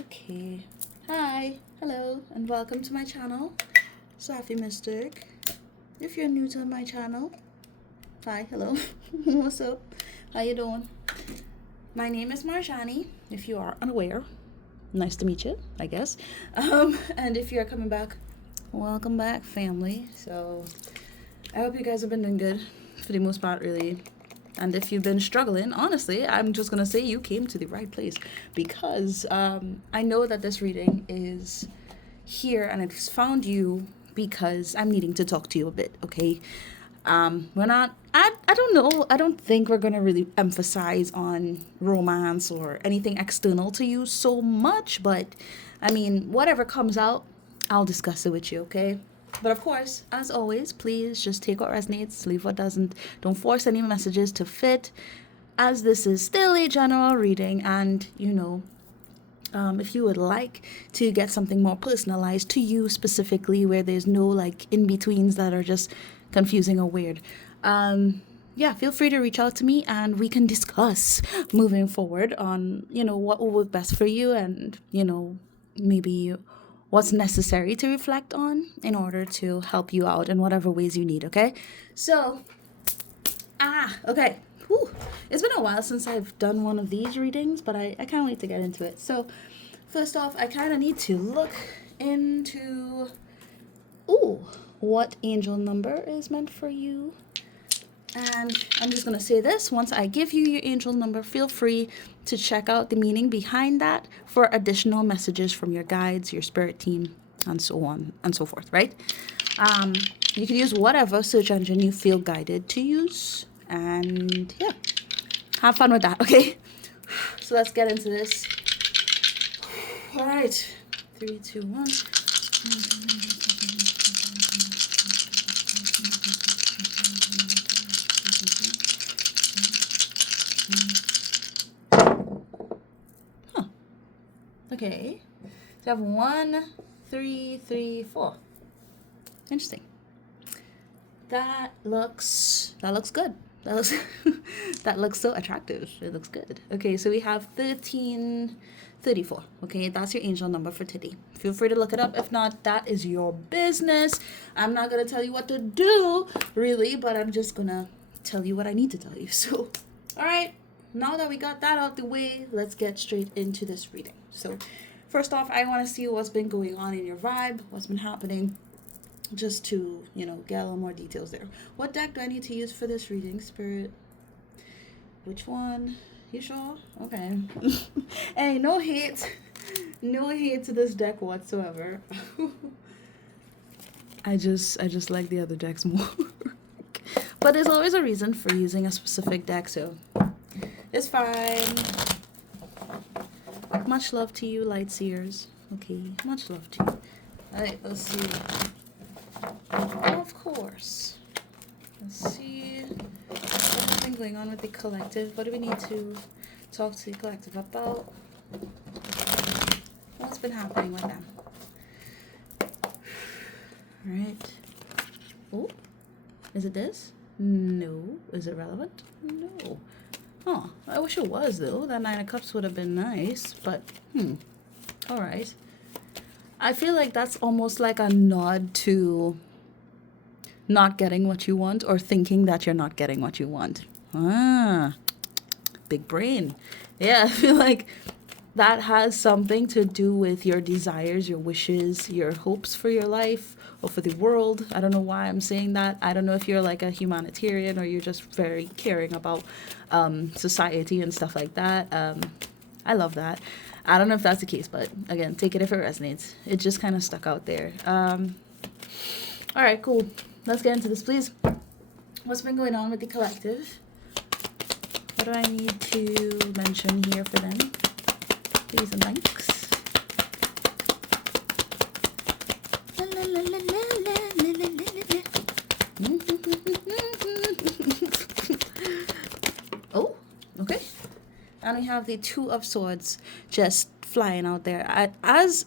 Okay. Hi, hello, and welcome to my channel, Safi Mystic. If you're new to my channel, hi, hello, what's up? How you doing? My name is Marjani. If you are unaware, nice to meet you, I guess. And if you're coming back, welcome back, family. So I hope you guys have been doing good for the most part, really. And if you've been struggling, honestly, I'm just going to say you came to the right place because I know that this reading is here and it's found you because I'm needing to talk to you a bit, okay? We're not, I don't know, I don't think we're going to really emphasize on romance or anything external to you so much, but I mean, whatever comes out, I'll discuss it with you, okay? But of course, as always, please just take what resonates, leave what doesn't. Don't force any messages to fit, as this is still a general reading. And, if you would like to get something more personalized to you specifically, where there's no like in-betweens that are just confusing or weird, feel free to reach out to me and we can discuss moving forward on, what will work best for you and, maybe what's necessary to reflect on in order to help you out in whatever ways you need, okay? So, okay. Whew. It's been a while since I've done one of these readings, but I can't wait to get into it. So, first off, I kind of need to look into, what angel number is meant for you. And I'm just going to say this. Once I give you your angel number, feel free to check out the meaning behind that for additional messages from your guides, your spirit team, and so on and so forth, right? You can use whatever search engine you feel guided to use. And yeah, have fun with that, okay? So let's get into this. All right. 3, 2, 1. Okay, so I have 1, 3, 3, 4. Interesting. That looks good. That looks so attractive. It looks good. Okay, so we have 1334. Okay, that's your angel number for today. Feel free to look it up. If not, that is your business. I'm not gonna tell you what to do, really, but I'm just gonna tell you what I need to tell you. So, all right. Now that we got that out the way, let's get straight into this reading. So, first off, I want to see what's been going on in your vibe, what's been happening, just to, get a little more details there. What deck do I need to use for this reading, Spirit? Which one? You sure? Okay. Hey, no hate. No hate to this deck whatsoever. I just like the other decks more. But there's always a reason for using a specific deck, so it's fine. Much love to you, light seers. Okay, much love to you. Alright, let's see. Of course. Let's see what's been going on with the collective. What do we need to talk to the collective about? What's been happening with them? Alright. Oh, is it this? No. Is it relevant? No. Oh, I wish it was, though. That 9 of Cups would have been nice, but, all right. I feel like that's almost like a nod to not getting what you want or thinking that you're not getting what you want. Big brain. Yeah, I feel like that has something to do with your desires, your wishes, your hopes for your life or for the world. I don't know why I'm saying that. I don't know if you're like a humanitarian or you're just very caring about society and stuff like that. I love that. I don't know if that's the case, but again, take it if it resonates. It just kind of stuck out there. All right, cool. Let's get into this, please. What's been going on with the collective? What do I need to mention here for them? Please and thanks. Oh, okay. And we have the 2 of Swords just flying out there. As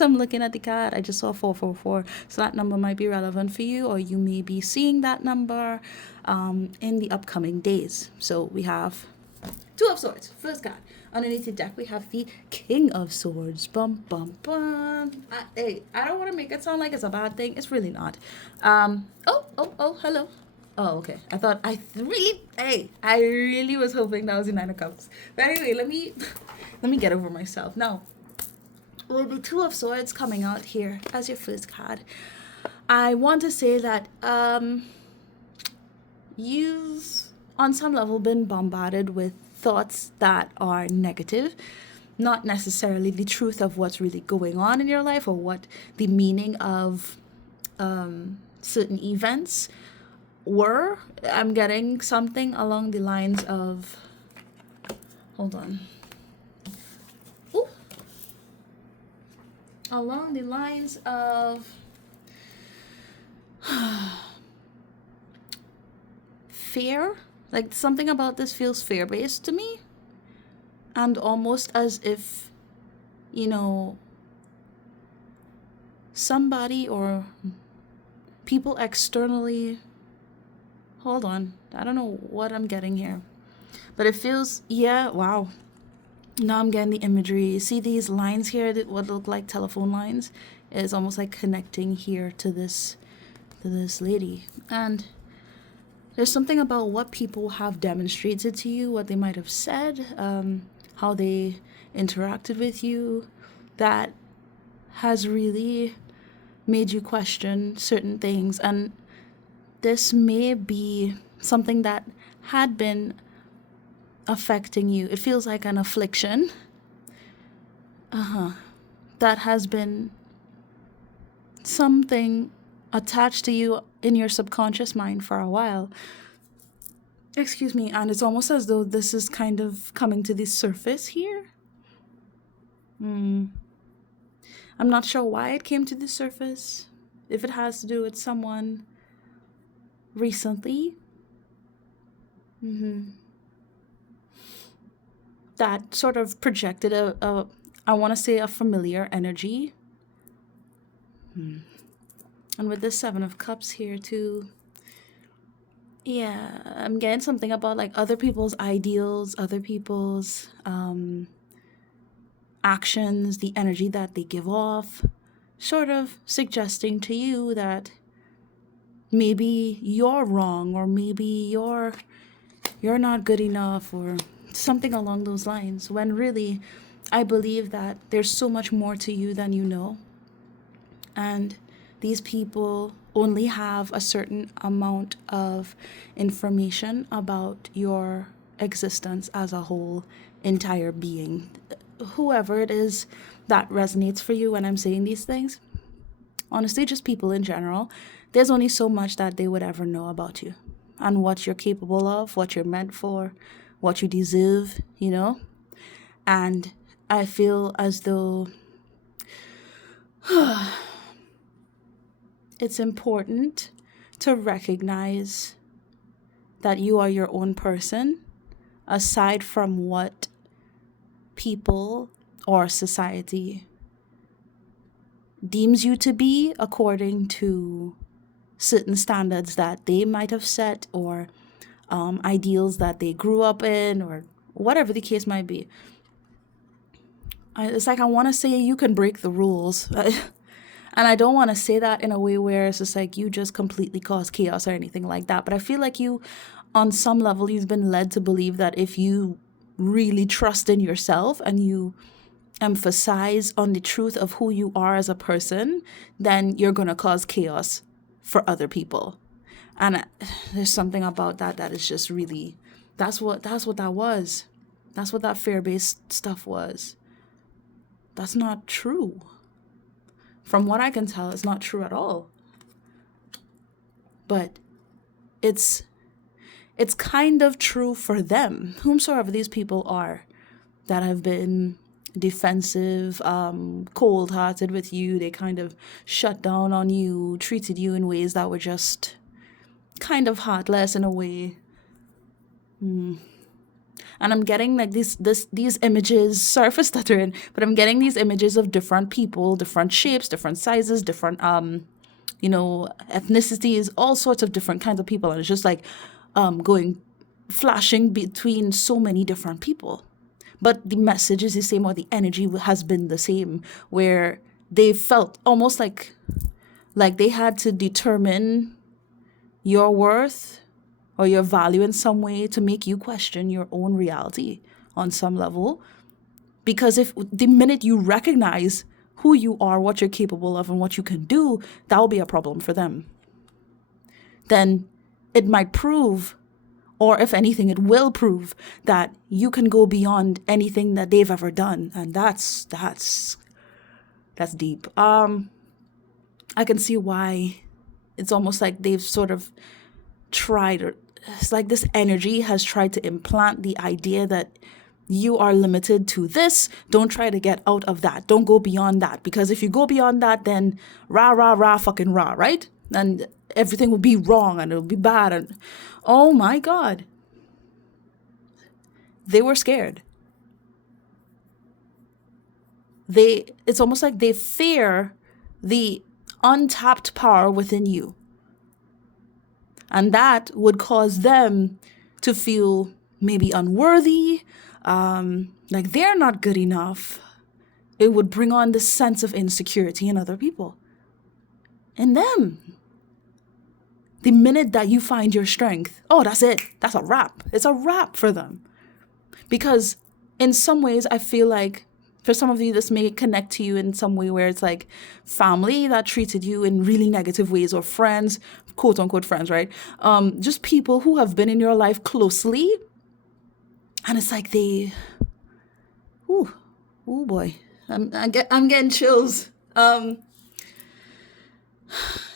I'm looking at the card, I just saw 444. So that number might be relevant for you, or you may be seeing that number in the upcoming days. So we have 2 of Swords, first card. Underneath the deck, we have the King of Swords. Bum, bum, bum. I don't want to make it sound like it's a bad thing. It's really not. Oh, hello. Oh, okay. I really was hoping that was the Nine of Cups. But anyway, let me get over myself. Now, with the Two of Swords coming out here as your first card, I want to say that you've, on some level, been bombarded with thoughts that are negative, not necessarily the truth of what's really going on in your life or what the meaning of certain events were. I'm getting something along the lines of, hold on. Ooh. Along the lines of fear. Like, something about this feels fear-based to me. And almost as if, somebody or people externally... Hold on. I don't know what I'm getting here. But it feels... Yeah, wow. Now I'm getting the imagery. See these lines here that what look like telephone lines? It's almost like connecting here to this lady. And there's something about what people have demonstrated to you, what they might have said, how they interacted with you, that has really made you question certain things. And this may be something that had been affecting you. It feels like an affliction. That has been something attached to you in your subconscious mind for a while. Excuse me, and it's almost as though this is kind of coming to the surface here. I'm not sure why it came to the surface. If it has to do with someone recently. That sort of projected I want to say a familiar energy. And with the Seven of Cups here too, yeah, I'm getting something about like other people's ideals, other people's actions, the energy that they give off, sort of suggesting to you that maybe you're wrong, or maybe you're not good enough, or something along those lines, when really I believe that there's so much more to you than you know. And these people only have a certain amount of information about your existence as a whole entire being. Whoever it is that resonates for you when I'm saying these things, honestly, just people in general, there's only so much that they would ever know about you and what you're capable of, what you're meant for, what you deserve, And I feel as though it's important to recognize that you are your own person, aside from what people or society deems you to be according to certain standards that they might have set, or ideals that they grew up in, or whatever the case might be. It's like I want to say you can break the rules. And I don't want to say that in a way where it's just like you just completely cause chaos or anything like that. But I feel like you, on some level, you've been led to believe that if you really trust in yourself and you emphasize on the truth of who you are as a person, then you're going to cause chaos for other people. And there's something about that is just really, that's what that was. That's what that fear-based stuff was. That's not true. From what I can tell, it's not true at all. But it's kind of true for them, whomsoever these people are, that have been defensive, cold-hearted with you. They kind of shut down on you, treated you in ways that were just kind of heartless in a way. And I'm getting like these images, sorry for stuttering, but I'm getting these images of different people, different shapes, different sizes, different ethnicities, all sorts of different kinds of people. And it's just like flashing between so many different people. but the message is the same, or the energy has been the same, where they felt almost like they had to determine your worth or your value in some way to make you question your own reality on some level. Because if the minute you recognize who you are, what you're capable of, and what you can do, that will be a problem for them. Then it might prove, or if anything, it will prove that you can go beyond anything that they've ever done. And that's deep. I can see why it's almost like they've sort of tried, or it's like this energy has tried to implant the idea that you are limited to this. Don't try to get out of that. Don't go beyond that. Because if you go beyond that, then fucking rah, right? And everything will be wrong and it'll be bad. And oh my God. They were scared. It's almost like they fear the untapped power within you. And that would cause them to feel maybe unworthy, like they're not good enough. It would bring on this sense of insecurity in other people. In them. The minute that you find your strength, oh, that's it. That's a wrap. It's a wrap for them. Because in some ways, I feel like for some of you, this may connect to you in some way where it's like family that treated you in really negative ways, or friends, quote unquote friends, right? Just people who have been in your life closely. And it's like oh boy, I'm getting chills.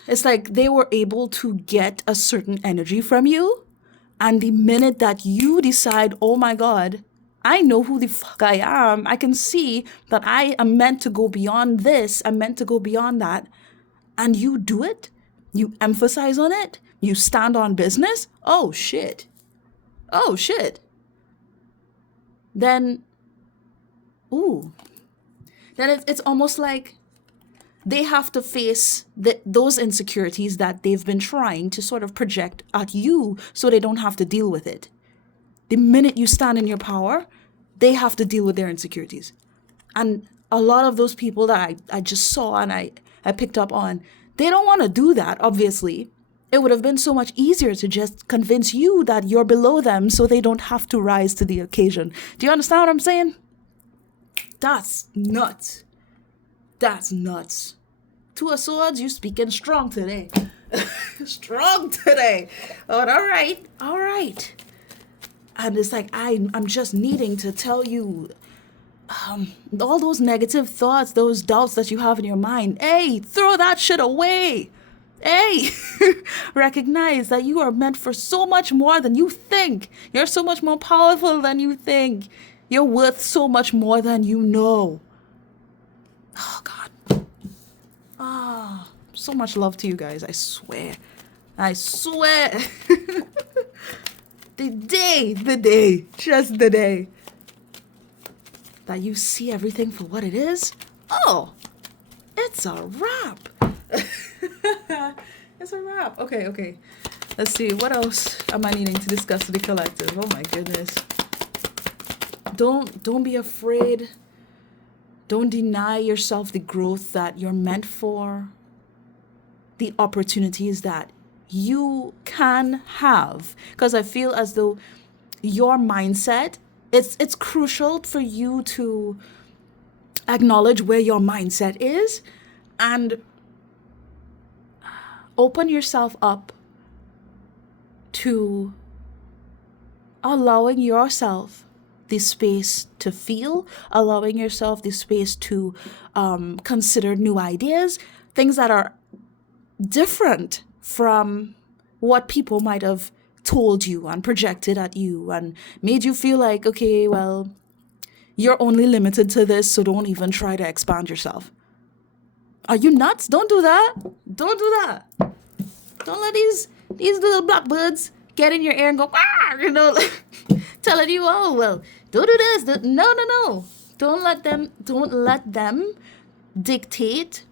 It's like they were able to get a certain energy from you. And the minute that you decide, oh my God, I know who the fuck I am. I can see that I am meant to go beyond this. I'm meant to go beyond that. And you do it. You emphasize on it. You stand on business. Oh shit. Then it's almost like they have to face those insecurities that they've been trying to sort of project at you so they don't have to deal with it. The minute you stand in your power, they have to deal with their insecurities. And a lot of those people that I just saw and I picked up on, they don't want to do that, obviously. It would have been so much easier to just convince you that you're below them so they don't have to rise to the occasion. Do you understand what I'm saying? That's nuts. That's nuts. Two of Swords, you speaking strong today. Strong today. Oh, all right. And it's like, I'm just needing to tell you all those negative thoughts, those doubts that you have in your mind. Hey, throw that shit away. Hey, recognize that you are meant for so much more than you think. You're so much more powerful than you think. You're worth so much more than you know. Oh, God. So much love to you guys. I swear. The day, just the day that you see everything for what it is. Oh, it's a wrap. It's a wrap. Okay. Let's see. What else am I needing to discuss with the collective? Oh my goodness. Don't be afraid. Don't deny yourself the growth that you're meant for. The opportunities that you can have. Because I feel as though your mindset, it's crucial for you to acknowledge where your mindset is and open yourself up to allowing yourself the space to feel, allowing yourself the space to consider new ideas, things that are different from what people might have told you and projected at you and made you feel like, okay, well, you're only limited to this, so don't even try to expand yourself. Are you nuts? Don't do that. Don't do that. Don't let these little blackbirds get in your ear and go, telling you, oh, well, don't do this. No. Don't let them dictate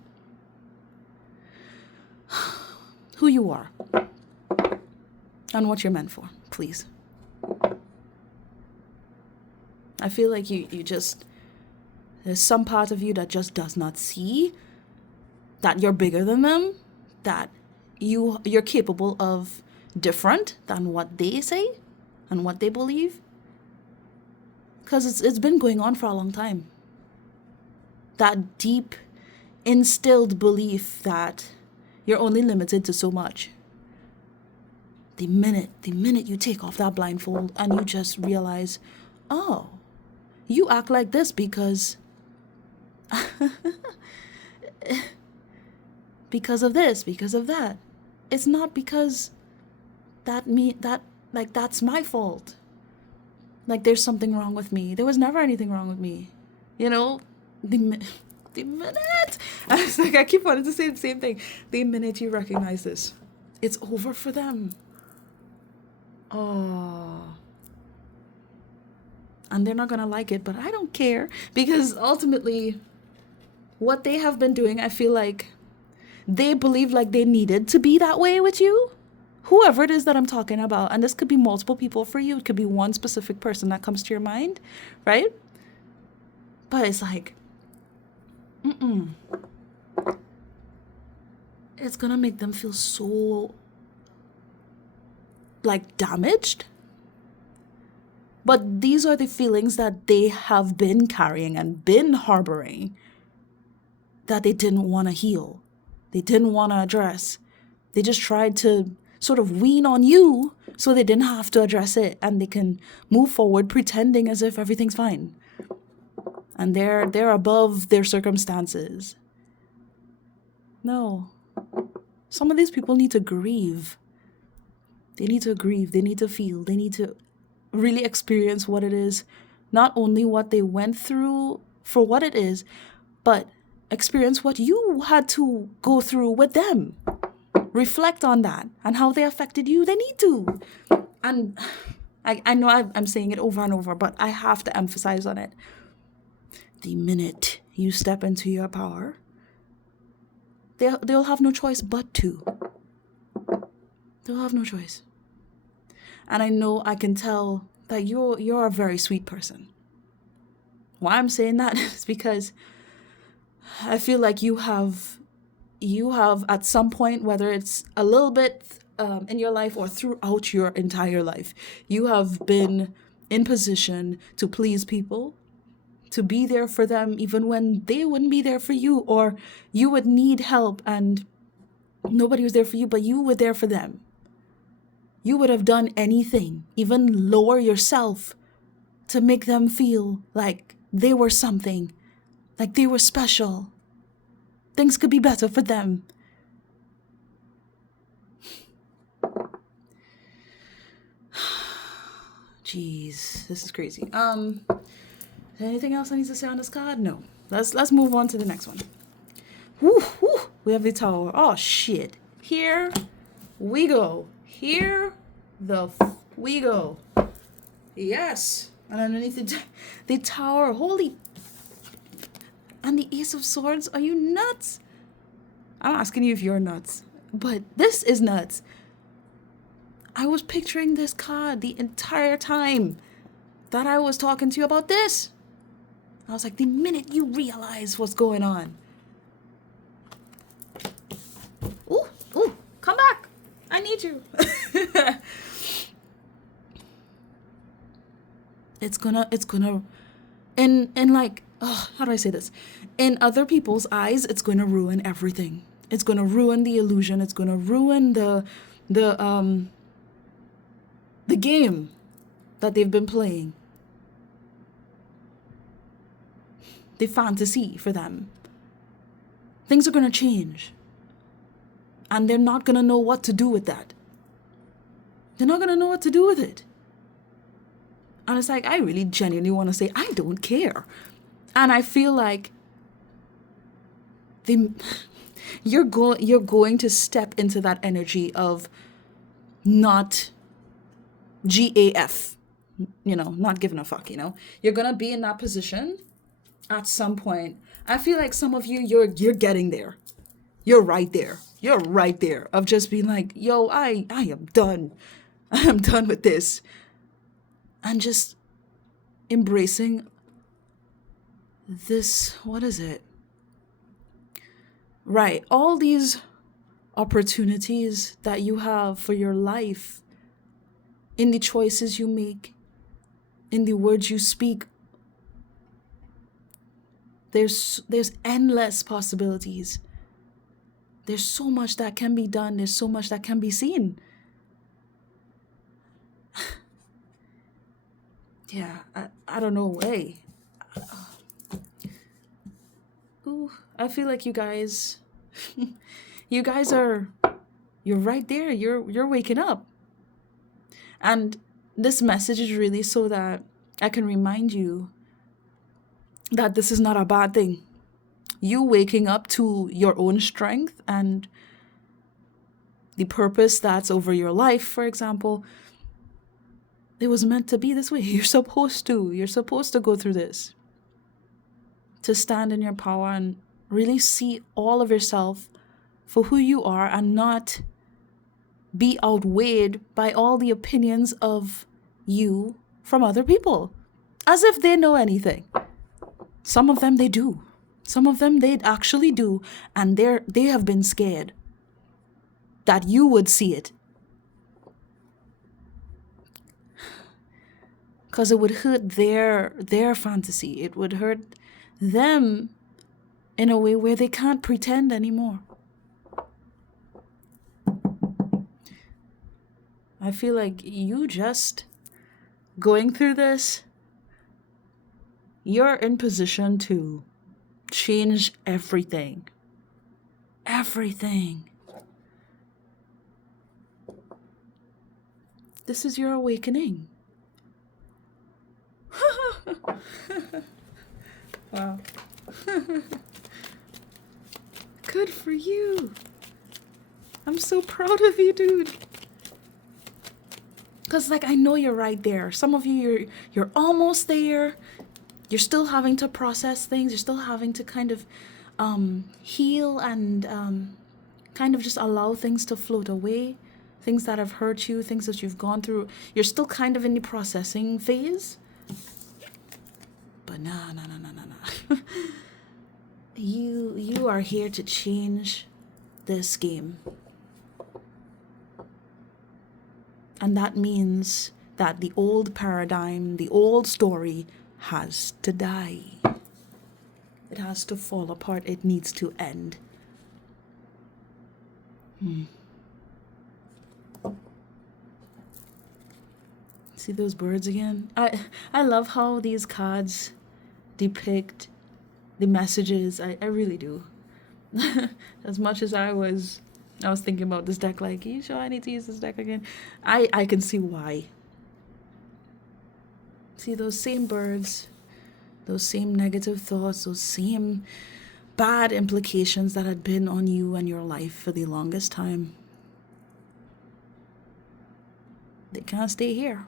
who you are and what you're meant for, please. I feel like you just, there's some part of you that just does not see that you're bigger than them, that you're capable of different than what they say and what they believe. Because it's been going on for a long time. That deep instilled belief that you're only limited to so much. The minute you take off that blindfold and you just realize, oh, you act like this because because of this, because of that. It's not because that's my fault. Like there's something wrong with me. There was never anything wrong with me. You know, the minute I keep wanting to say the same thing. The minute you recognize this, it's over for them. Oh. And they're not gonna like it, but I don't care, because ultimately what they have been doing, I feel like they believe like they needed to be that way with you. Whoever it is that I'm talking about, and this could be multiple people for you, it could be one specific person that comes to your mind, right? But it's like, it's gonna make them feel so like damaged. But these are the feelings that they have been carrying and been harboring that they didn't want to heal. They didn't want to address. They just tried to sort of wean on you so they didn't have to address it, and they can move forward pretending as if everything's fine. And they're above their circumstances. No. Some of these people need to grieve. They need to grieve. They need to feel. They need to really experience what it is. Not only what they went through for what it is, but experience what you had to go through with them. Reflect on that and how they affected you. They need to. And I know I'm saying it over and over, but I have to emphasize on it. The minute you step into your power, they'll have no choice but to. They'll have no choice. And I know I can tell that you're a very sweet person. Why I'm saying that is because I feel like you have at some point, whether it's a little bit in your life or throughout your entire life, you have been in position to please people, to be there for them even when they wouldn't be there for you, or you would need help and nobody was there for you, but you were there for them. You would have done anything, even lower yourself, to make them feel like they were something, like they were special. Things could be better for them. Jeez, this is crazy. Is there anything else I need to say on this card? No. Let's move on to the next one. Woo. We have the Tower. Oh shit. Here we go. Here we go. Yes. And underneath the Tower. Holy. And the Ace of Swords. Are you nuts? I'm asking you if you're nuts. But this is nuts. I was picturing this card the entire time that I was talking to you about this. I was like, the minute you realize what's going on. Ooh, come back. I need you. It's gonna, in like, how do I say this? In other people's eyes, it's gonna ruin everything. It's gonna ruin the illusion. It's gonna ruin the game that they've been playing. The fantasy for them. Things are gonna change. And they're not gonna know what to do with that. They're not gonna know what to do with it. And it's like, I really genuinely want to say, I don't care. And I feel like you're going to step into that energy of not GAF, not giving a fuck, You're going to be in that position at some point. I feel like some of you, you're getting there. You're right there. You're right there of just being like, yo, I am done. I am done with this. And just embracing this, what is it? Right, all these opportunities that you have for your life, in the choices you make, in the words you speak. There's endless possibilities. There's so much that can be done. There's so much that can be seen. Yeah, I don't know. Hey, ooh, I feel like you guys you're right there. You're waking up. And this message is really so that I can remind you that this is not a bad thing. You waking up to your own strength and the purpose that's over your life, for example, it was meant to be this way. You're supposed to go through this, to stand in your power and really see all of yourself for who you are and not be outweighed by all the opinions of you from other people, as if they know anything. Some of them they do. Some of them they actually do, and they have been scared that you would see it. Because it would hurt their fantasy. It would hurt them in a way where they can't pretend anymore. I feel like you just going through this, you're in position to change everything. Everything. This is your awakening. Wow. Good for you. I'm so proud of you, dude. Because, like, I know you're right there. Some of you, you're almost there. You're still having to process things. You're still having to kind of heal and kind of just allow things to float away. Things that have hurt you, things that you've gone through. You're still kind of in the processing phase. But nah. You are here to change this game. And that means that the old paradigm, the old story has to die. It has to fall apart. It needs to end. See those birds again? I love how these cards depict the messages. I really do. As much as I was thinking about this deck, like, are you sure I need to use this deck again? I can see why. See those same birds, those same negative thoughts, those same bad implications that had been on you and your life for the longest time. They can't stay here.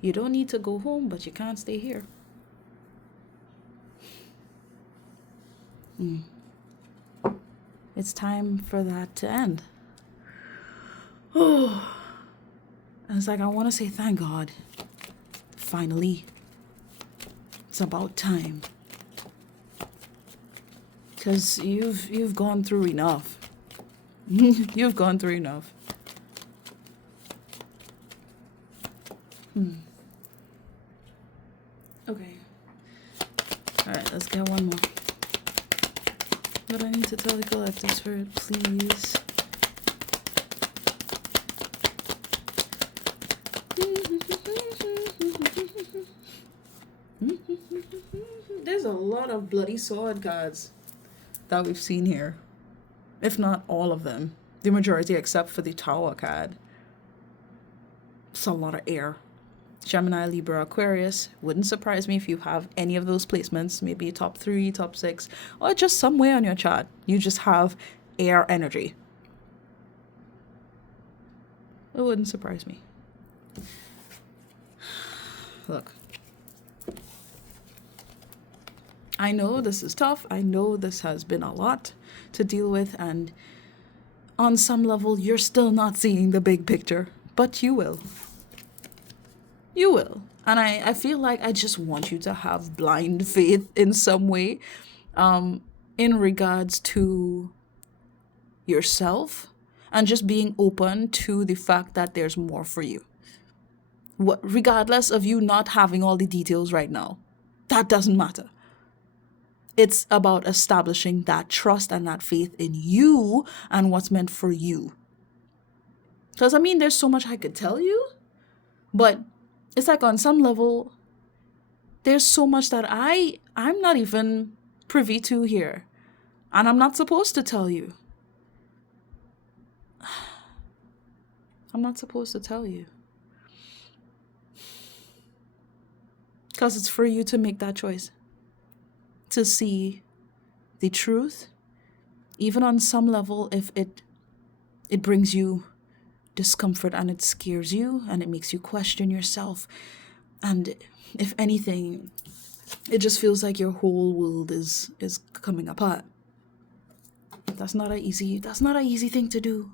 You don't need to go home, but you can't stay here. It's time for that to end. Oh, and it's like, I want to say thank God. Finally. It's about time. Because you've gone through enough. You've gone through enough. Okay. Alright, let's get one more. But I need to tell the collective spirit, please. There's a lot of bloody sword cards that we've seen here. If not all of them. The majority except for the Tower card. It's a lot of air. Gemini, Libra, Aquarius. Wouldn't surprise me if you have any of those placements. Maybe top 3, top 6. Or just somewhere on your chart. You just have air energy. It wouldn't surprise me. Look. I know this is tough. I know this has been a lot to deal with. And on some level, you're still not seeing the big picture. But you will. You will. And I feel like I just want you to have blind faith in some way, in regards to yourself, and just being open to the fact that there's more for you. Regardless of you not having all the details right now, that doesn't matter. It's about establishing that trust and that faith in you and what's meant for you. Because, I mean, there's so much I could tell you, but it's like on some level, there's so much that I'm not even privy to here. And I'm not supposed to tell you. I'm not supposed to tell you. Because it's for you to make that choice. To see the truth, even on some level, if it brings you discomfort and it scares you and it makes you question yourself. And if anything, it just feels like your whole world is coming apart. That's not an easy thing to do.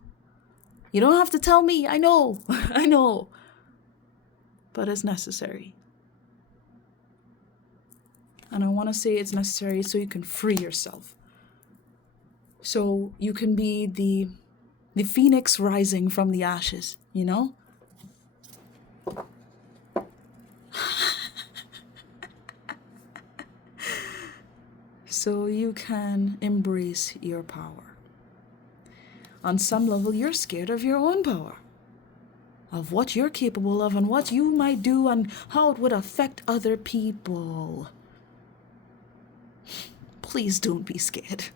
You don't have to tell me. I know. I know. But it's necessary. And I want to say it's necessary so you can free yourself. So you can be the phoenix rising from the ashes, you know? So you can embrace your power. On some level, you're scared of your own power, of what you're capable of and what you might do and how it would affect other people. Please don't be scared.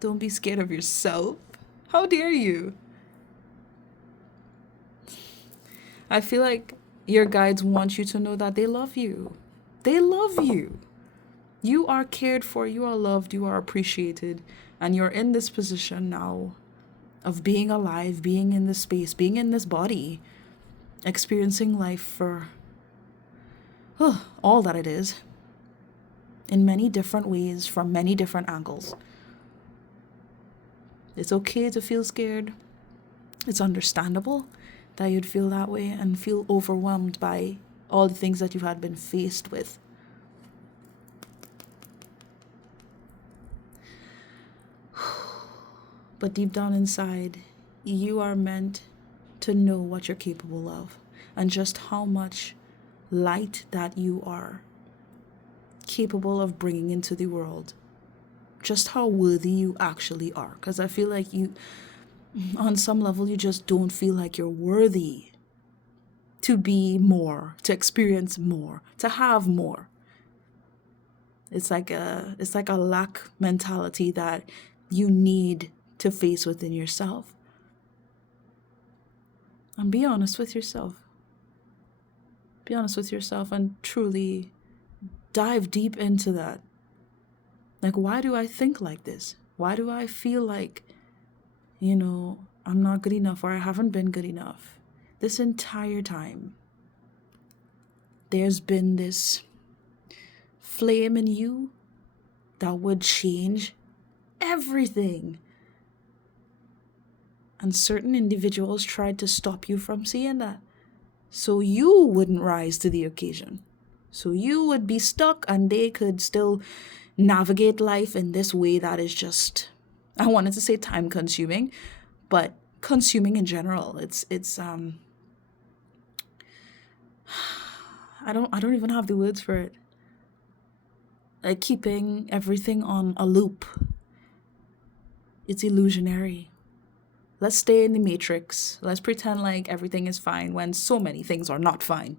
Don't be scared of yourself. How dare you? I feel like your guides want you to know that they love you. They love you. You are cared for, you are loved, you are appreciated, and you're in this position now of being alive, being in this space, being in this body, experiencing life for all that it is, in many different ways, from many different angles. It's okay to feel scared. It's understandable that you'd feel that way and feel overwhelmed by all the things that you had been faced with. But deep down inside, you are meant to know what you're capable of and just how much light that you are capable of bringing into the world. Just how worthy you actually are. Because I feel like you, on some level, you just don't feel like you're worthy to be more, to experience more, to have more. It's like a lack mentality that you need to face within yourself. And be honest with yourself. Be honest with yourself and truly dive deep into that. Like, why do I think like this? Why do I feel like, I'm not good enough or I haven't been good enough? This entire time, there's been this flame in you that would change everything. And certain individuals tried to stop you from seeing that. So you wouldn't rise to the occasion. So you would be stuck and they could still navigate life in this way that is just, I wanted to say time consuming, but consuming in general. It's I don't even have the words for it. Like keeping everything on a loop. It's illusionary. Let's stay in the matrix. Let's pretend like everything is fine when so many things are not fine.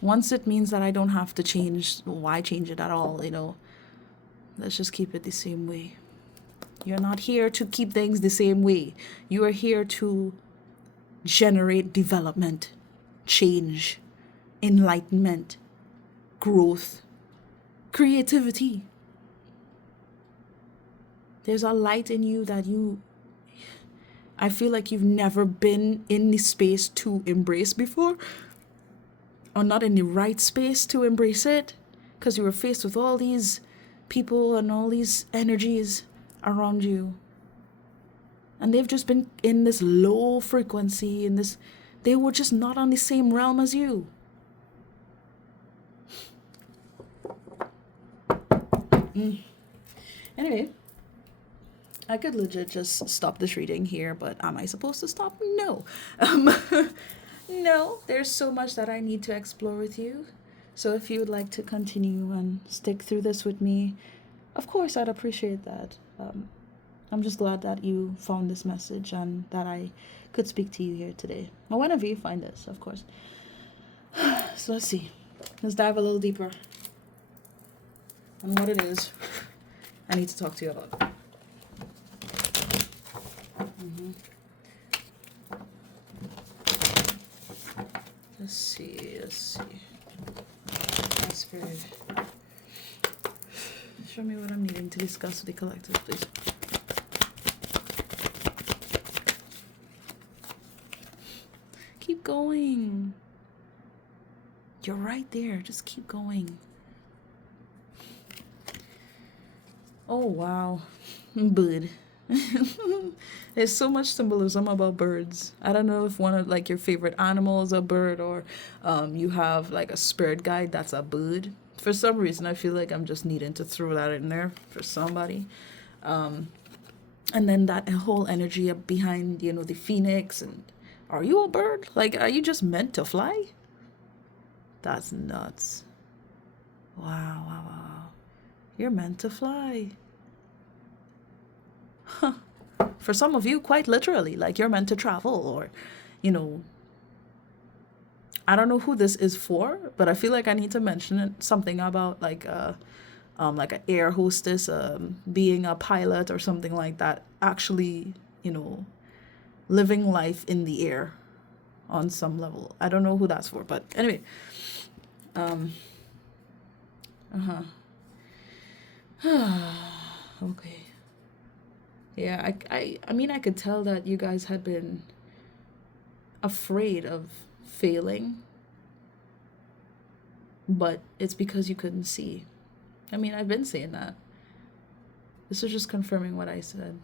Once it means that I don't have to change, why change it at all, Let's just keep it the same way. You're not here to keep things the same way. You are here to generate development, change, enlightenment, growth, creativity. There's a light in you that I feel like you've never been in the space to embrace before, or not in the right space to embrace it, because you were faced with all these people and all these energies around you. And they've just been in this low frequency, in this, they were just not on the same realm as you. Anyway, I could legit just stop this reading here, but am I supposed to stop? No. No, there's so much that I need to explore with you. So if you would like to continue and stick through this with me, of course, I'd appreciate that. I'm just glad that you found this message and that I could speak to you here today. Or whenever you find this, of course. So let's see. Let's dive a little deeper on what it is I need to talk to you about. Let's see. Spirit. Show me what I'm needing to discuss with the collective, please. Keep going. You're right there. Just keep going. Oh, wow. Bird. There's so much symbolism about birds. I don't know if one of like your favorite animals is a bird, or you have like a spirit guide that's a bird. For some reason, I feel like I'm just needing to throw that in there for somebody. And then that whole energy up behind, the phoenix. And are you a bird? Like, are you just meant to fly? That's nuts. Wow. You're meant to fly. Huh. For some of you, quite literally, like you're meant to travel, or, I don't know who this is for, but I feel like I need to mention something about like an air hostess, being a pilot or something like that, actually, living life in the air on some level. I don't know who that's for, but anyway. Okay. Yeah, I mean, I could tell that you guys had been afraid of failing, but it's because you couldn't see. I mean, I've been saying that. This is just confirming what I said.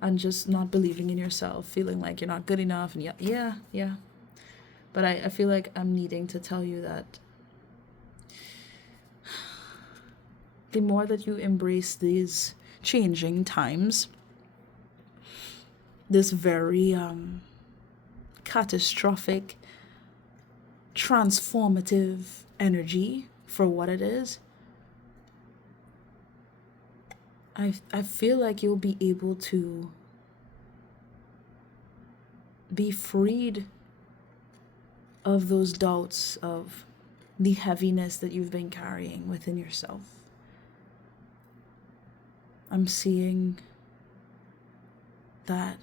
And just not believing in yourself, feeling like you're not good enough, and yeah. But I feel like I'm needing to tell you that the more that you embrace these changing times, this very catastrophic, transformative energy for what it is, I feel like you'll be able to be freed of those doubts, of the heaviness that you've been carrying within yourself. I'm seeing that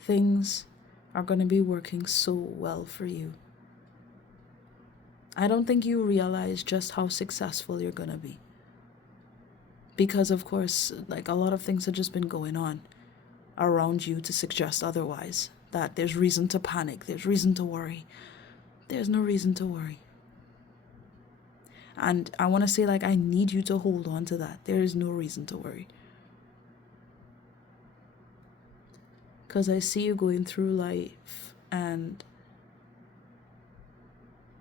things are going to be working so well for you. I don't think you realize just how successful you're going to be. Because, of course, like a lot of things have just been going on around you to suggest otherwise. That there's reason to panic. There's reason to worry. There's no reason to worry. And I want to say, like, I need you to hold on to that. There is no reason to worry. Because I see you going through life and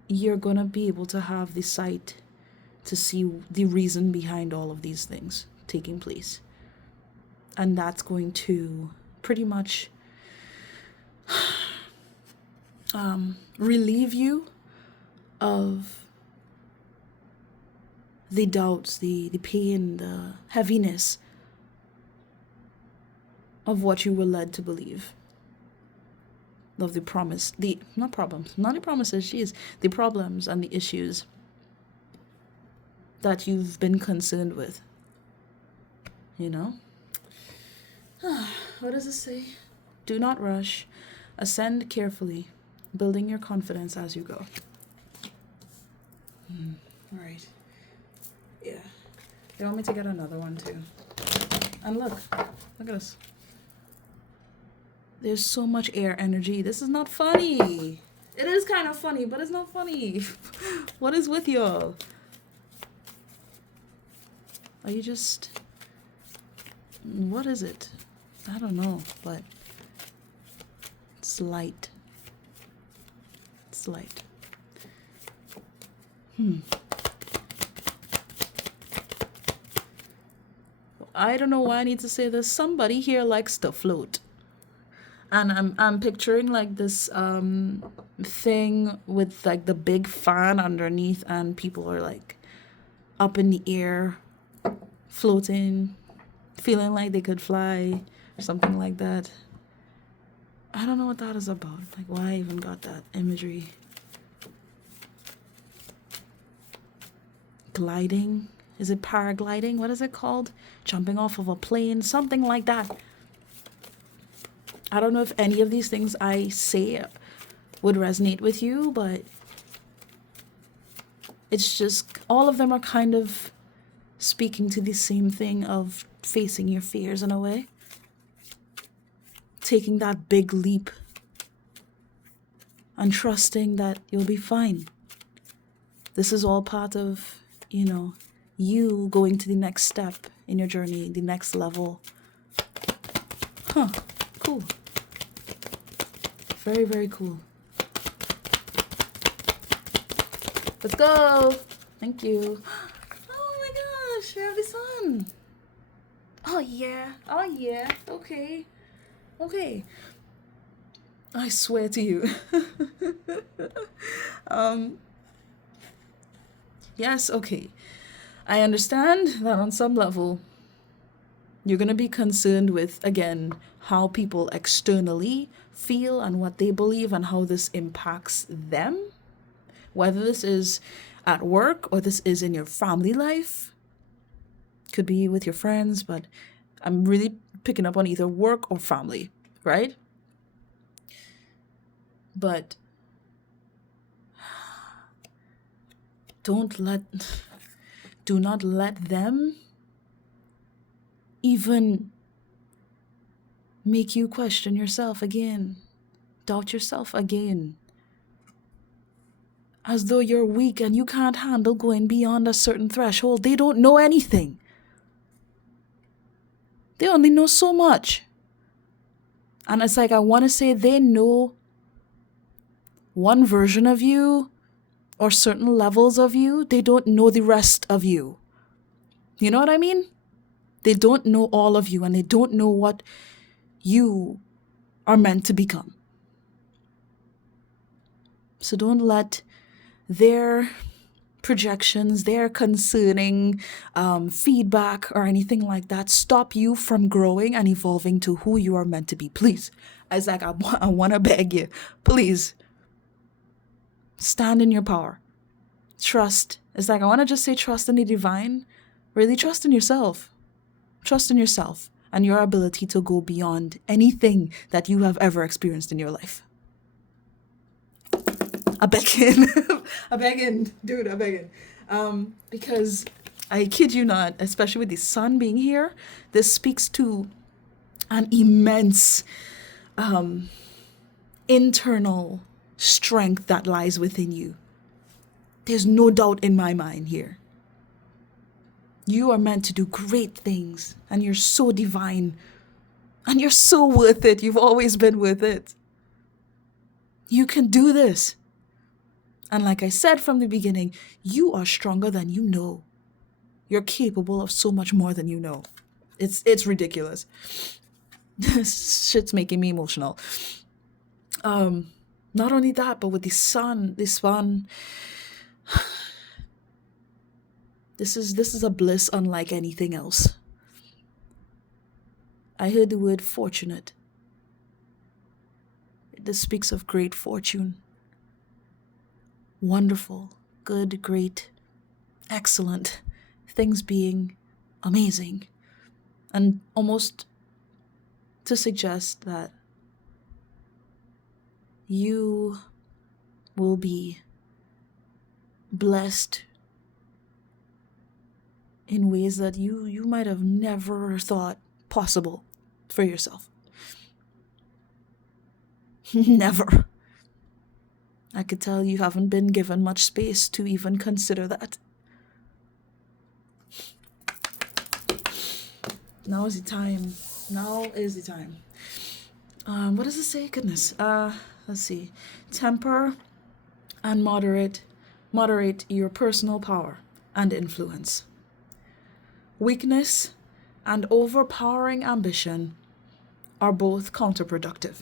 you're going to be able to have the sight to see the reason behind all of these things taking place. And that's going to pretty much relieve you of the doubts, the pain, the heaviness of what you were led to believe. Of the promise, the problems the problems and the issues that you've been concerned with. What does it say? Do not rush. Ascend carefully, building your confidence as you go. All right. Yeah. They want me to get another one too. And look at this. There's so much air energy. This is not funny. It is kind of funny, but it's not funny. What is with y'all? Are you just... What is it? I don't know, but it's light. It's light. I don't know why I need to say this. Somebody here likes to float. And I'm picturing like this thing with like the big fan underneath, and people are like up in the air, floating, feeling like they could fly, or something like that. I don't know what that is about. Like, why I even got that imagery. Gliding? Is it paragliding? What is it called? Jumping off of a plane? Something like that. I don't know if any of these things I say would resonate with you, but it's just, all of them are kind of speaking to the same thing of facing your fears in a way. Taking that big leap and trusting that you'll be fine. This is all part of, you going to the next step in your journey, the next level. Huh, cool. Very, very cool. Let's go. Thank you. Oh my gosh, we have the sun. Oh yeah. Oh yeah. Okay. Okay. I swear to you. Yes, okay. I understand that on some level, you're going to be concerned with, again, how people externally feel and what they believe and how this impacts them. Whether this is at work or this is in your family life. Could be with your friends, but I'm really picking up on either work or family, right? But do not let them even make you question yourself again, doubt yourself again, as though you're weak and you can't handle going beyond a certain threshold. They don't know anything. They only know so much. And it's like, I want to say they know one version of you or certain levels of you. They don't know the rest of you. You know what I mean? They don't know all of you, and they don't know what you are meant to become. So don't let their projections, their concerning feedback or anything like that stop you from growing and evolving to who you are meant to be. Please. It's like, I want to beg you, please stand in your power. Trust. It's like, I want to just say trust in the divine. Really trust in yourself. Trust in yourself and your ability to go beyond anything that you have ever experienced in your life. I begging. I begging. Dude, I begging. Because I kid you not, especially with the sun being here, this speaks to an immense internal strength that lies within you. There's no doubt in my mind here. You are meant to do great things, and you're so divine, and you're so worth it. You've always been worth it. You can do this. And like I said from the beginning, you are stronger than you know. You're capable of so much more than you know. It's ridiculous. This shit's making me emotional. Not only that, but with the sun, this is a bliss unlike anything else. I heard the word fortunate. This speaks of great fortune. Wonderful, good, great, excellent. Things being amazing. And almost to suggest that you will be blessed in ways that you might have never thought possible for yourself. Never. I could tell you haven't been given much space to even consider that. Now is the time Now is the time. What does it say? Goodness. Let's see. Temper and moderate your personal power and influence. Weakness and overpowering ambition are both counterproductive.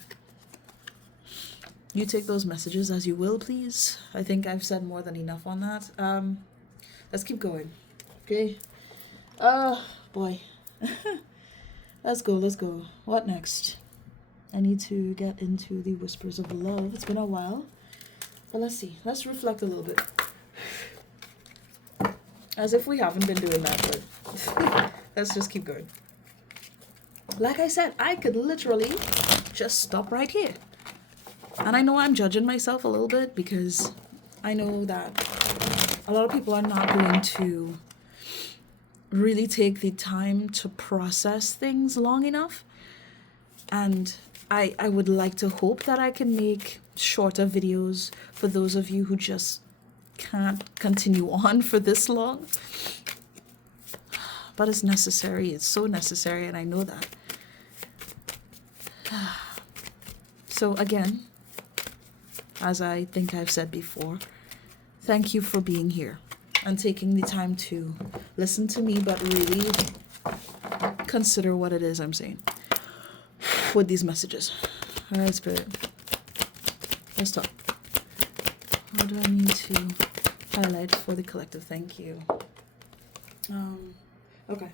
You take those messages as you will, please. I think I've said more than enough on that. Let's keep going. Okay. Boy. Let's go. What next? I need to get into the whispers of love. It's been a while. But let's see. Let's reflect a little bit. As if we haven't been doing that, but let's just keep going. Like I said, I could literally just stop right here. And I know I'm judging myself a little bit because I know that a lot of people are not going to really take the time to process things long enough. And I would like to hope that I can make shorter videos for those of you who just can't continue on for this long. But it's necessary. It's so necessary, and I know that. So again, as I think I've said before, thank you for being here and taking the time to listen to me, but really consider what it is I'm saying with these messages. All right, Spirit. Let's talk. What do I need to highlight for the collective? Thank you. Okay.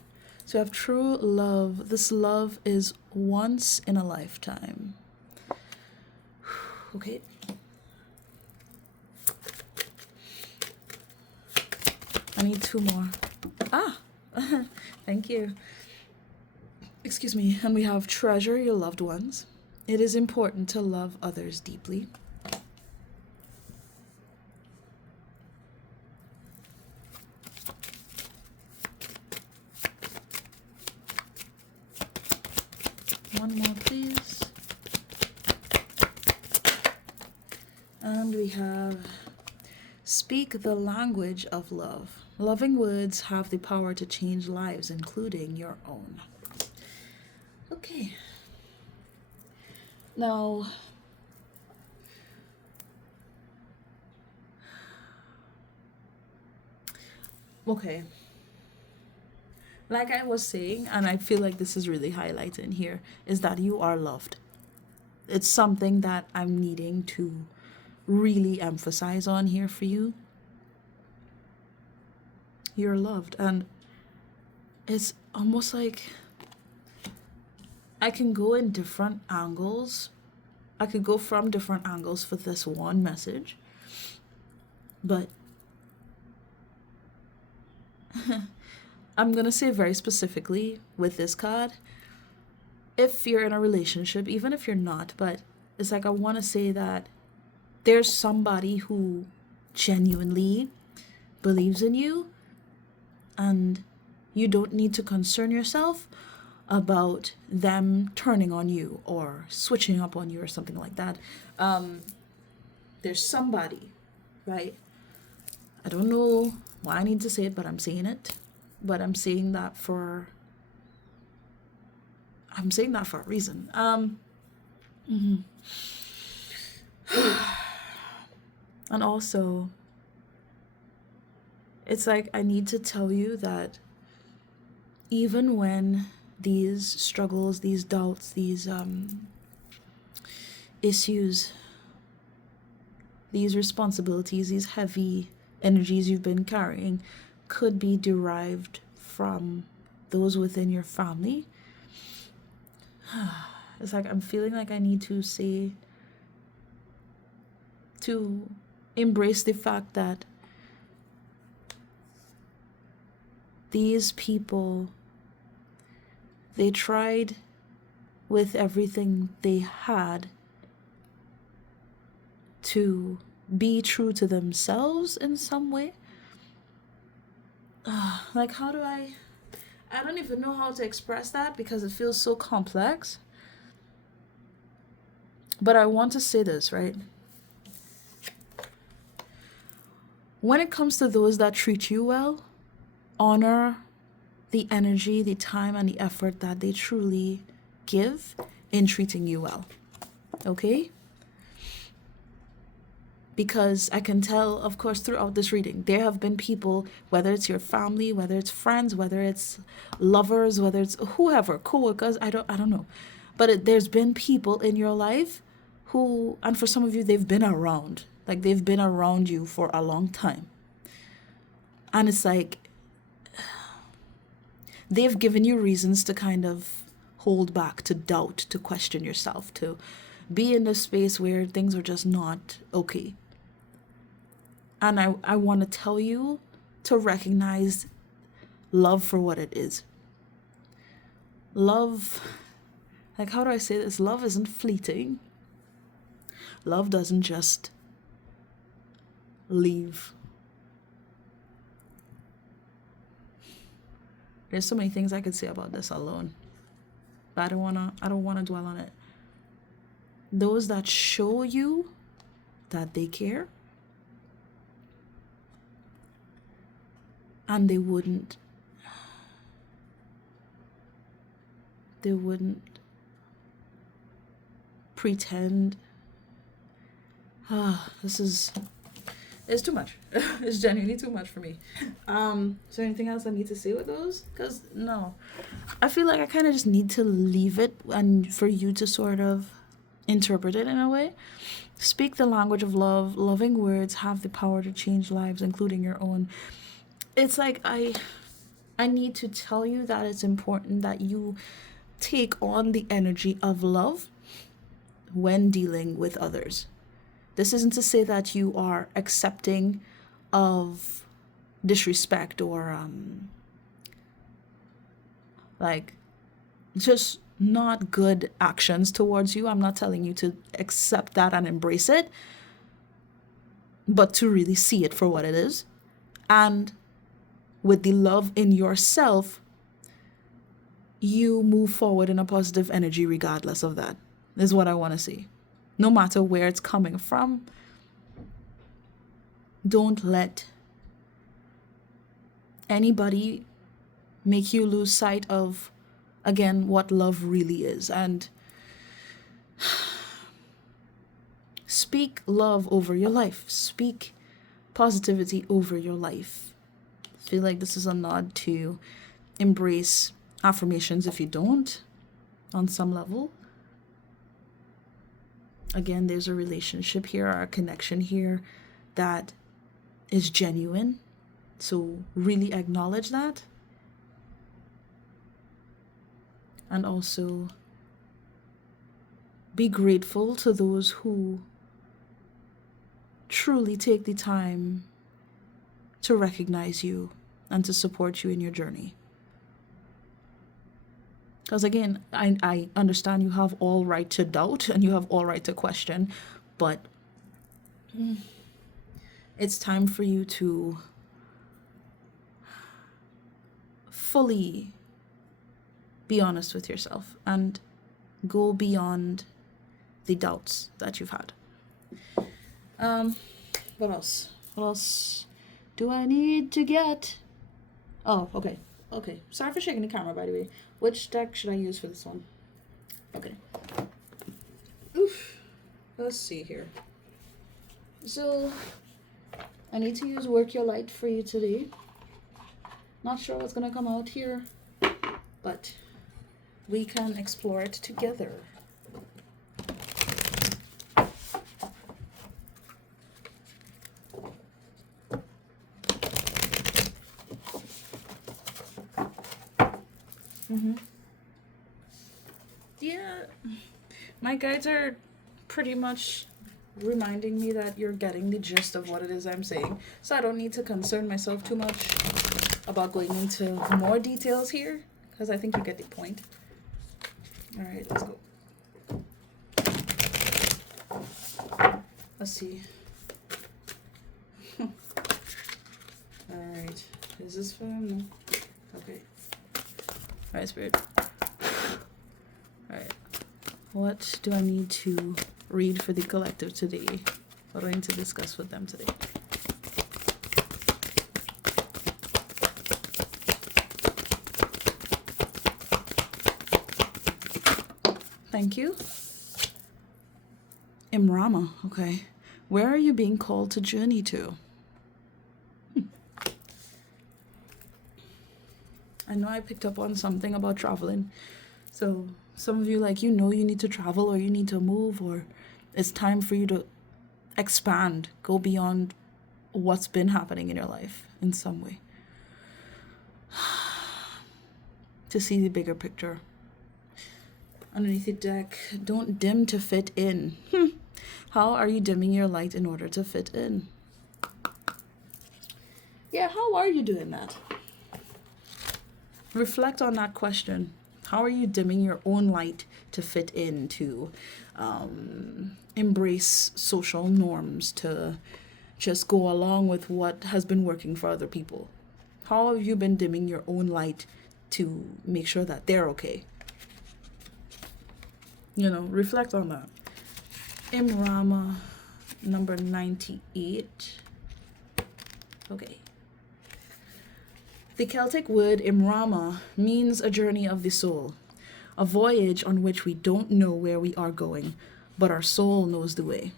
So I have true love. This love is once in a lifetime. Okay. I need 2 more. Thank you. Excuse me. And we have treasure your loved ones. It is important to love others deeply. One more, please. And we have speak the language of love. Loving words have the power to change lives, including your own. Okay. Now, okay. Like I was saying, and I feel like this is really highlighted in here, is that you are loved. It's something that I'm needing to really emphasize on here for you. You're loved, and it's almost like I can go in different angles. I could go from different angles for this one message, but I'm gonna say very specifically with this card, if you're in a relationship, even if you're not, but it's like I want to say that there's somebody who genuinely believes in you, and you don't need to concern yourself about them turning on you or switching up on you or something like that. There's somebody, right? I don't know why I need to say it, but I'm saying it. But I'm saying that for a reason. And also, it's like I need to tell you that even when these struggles, these doubts, these issues, these responsibilities, these heavy energies you've been carrying could be derived from those within your family, it's like I'm feeling like I need to say, to embrace the fact that these people, they tried with everything they had to be true to themselves in some way. Like, how do I don't even know how to express that because it feels so complex. But I want to say this, right? When it comes to those that treat you well, honor the energy, the time, and the effort that they truly give in treating you well. Okay? Because I can tell, of course, throughout this reading, there have been people, whether it's your family, whether it's friends, whether it's lovers, whether it's whoever, co-workers, I don't know. But there's been people in your life who, and for some of you, they've been around. Like, they've been around you for a long time. And it's like, they've given you reasons to kind of hold back, to doubt, to question yourself, to be in a space where things are just not okay. And I want to tell you to recognize love for what it is. Love, like, how do I say this? Love isn't fleeting. Love doesn't just leave. There's so many things I could say about this alone, but I don't wanna dwell on it. Those that show you that they care, and they wouldn't pretend. It's too much. It's genuinely too much for me. Is there anything else I need to say with those? Because no, I feel like I kind of just need to leave it and for you to sort of interpret it in a way. Speak the language of love. Loving words have the power to change lives, including your own. It's like I need to tell you that it's important that you take on the energy of love when dealing with others. This isn't to say that you are accepting of disrespect or like just not good actions towards you. I'm not telling you to accept that and embrace it, but to really see it for what it is. And with the love in yourself, you move forward in a positive energy regardless of that, is what I want to see. No matter where it's coming from, don't let anybody make you lose sight of, again, what love really is. And speak love over your life. Speak positivity over your life. I feel like this is a nod to embrace affirmations if you don't, on some level. Again, there's a relationship here, or a connection here that is genuine. So really acknowledge that. And also be grateful to those who truly take the time to recognize you and to support you in your journey. Because again, I understand you have all right to doubt and you have all right to question, but it's time for you to fully be honest with yourself and go beyond the doubts that you've had. What else? What else do I need to get? Oh, okay. Sorry for shaking the camera, by the way. Which deck should I use for this one? Okay. Oof. Let's see here. So, I need to use Work Your Light for you today. Not sure what's gonna come out here, but we can explore it together. Yeah, my guides are pretty much reminding me that you're getting the gist of what it is I'm saying, so I don't need to concern myself too much about going into more details here, because I think you get the point. All right, let's go. Let's see. All right, is this for him? No. Okay. All right, Spirit. All right. What do I need to read for the collective today? What do I need to discuss with them today? Thank you. Imrama, okay. Where are you being called to journey to? I know I picked up on something about traveling. So some of you, like, you need to travel, or you need to move, or it's time for you to expand, go beyond what's been happening in your life in some way, to see the bigger picture. Underneath the deck, don't dim to fit in. How are you dimming your light in order to fit in? Yeah, how are you doing that? Reflect on that question. How are you dimming your own light to fit in, to embrace social norms, to just go along with what has been working for other people? How have you been dimming your own light to make sure that they're okay? Reflect on that. Imrama, number 98. Okay. The Celtic word Imrama means a journey of the soul, a voyage on which we don't know where we are going, but our soul knows the way.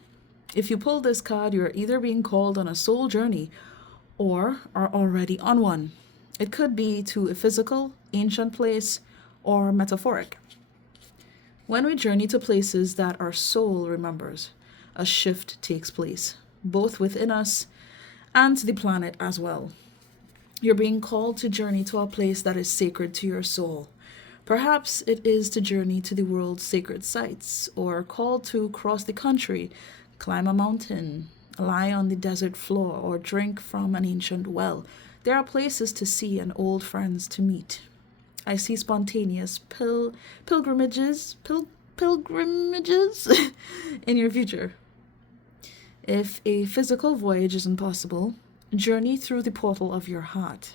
If you pull this card, you are either being called on a soul journey or are already on one. It could be to a physical, ancient place, or metaphoric. When we journey to places that our soul remembers, a shift takes place, both within us and the planet as well. You're being called to journey to a place that is sacred to your soul. Perhaps it is to journey to the world's sacred sites, or called to cross the country, climb a mountain, lie on the desert floor, or drink from an ancient well. There are places to see and old friends to meet. I see spontaneous pilgrimages in your future. If a physical voyage isn't possible, journey through the portal of your heart.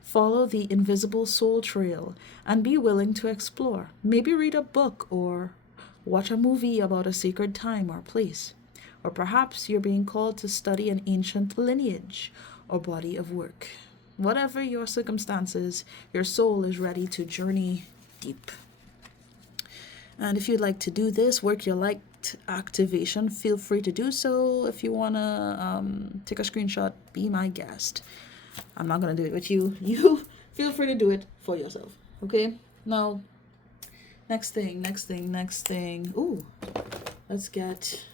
Follow the invisible soul trail and be willing to explore. Maybe read a book or watch a movie about a sacred time or place. Or perhaps you're being called to study an ancient lineage or body of work. Whatever your circumstances, your soul is ready to journey deep. And if you'd like to do this, work your light activation, feel free to do so. If you want to take a screenshot, be my guest. I'm not going to do it with you. You feel free to do it for yourself. Okay? Now, next thing. Ooh, let's get